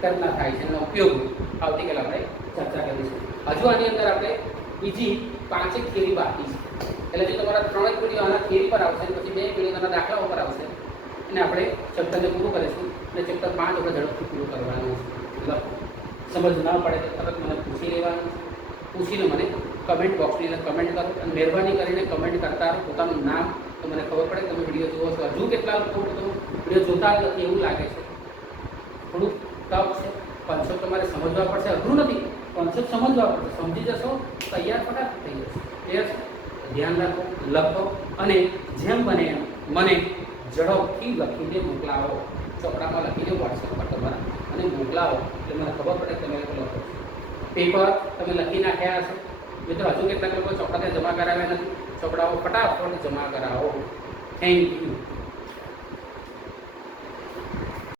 કરતા થાય છે, એનો ઉપયોગ આવતીકાલે આપણે ચર્ચા કરીશું. હજુ આની અંદર આપણે બીજી 5 થિયરી બાકી છે. એટલે જો તમારા 3 વિડીયો આના થિયરી પર આવશે, પછી 2 વિડીયો તમારા દાખલાઓ પર આવશે અને આપણે ચેપ્ટરને પૂરું કરીશું. અને ચેપ્ટર 5 આપણે ઝડપથી પૂરું કરવાનું છે. સમજ ના પડે તો તરત મને પૂછી લેવાનું. પૂછીને મને કમેન્ટ બોક્સની અંદર કમેન્ટ કરો અને મહેરબાની કરીને કમેન્ટ કરતા રહો પોતાનું નામ, તો મને ખબર પડે તમે વિડીયો જુઓ છો. હજુ કેટલા લોકો વિડીયો જોતા નથી એવું લાગે છે. થોડુંક ટફ છે. કોન્સેપ્ટ તમારે સમજવા પડશે. અઘરું નથી, કોન્સેપ્ટ સમજવા પડશે. સમજી જશો તૈયાર ફટાફટ થઈ જશે. ક્લિયર છે? ધ્યાન રાખો, લખો અને જેમ બને એમ મને ઝડપથી લખીને મોકલાવો. ચોપડામાં લખીને વોટ્સએપ પર તમારા અને મોકલાવો એટલે મને ખબર પડે તમે લોકો લખો. પેપર તમે લખી નાખ્યા હશે. મિત્રો હજુ કેટલાક લોકો ચોપડા જમા કરાવ્યા નથી. ચોપડાઓ ફટાફટ જમા કરાવો. Thank you.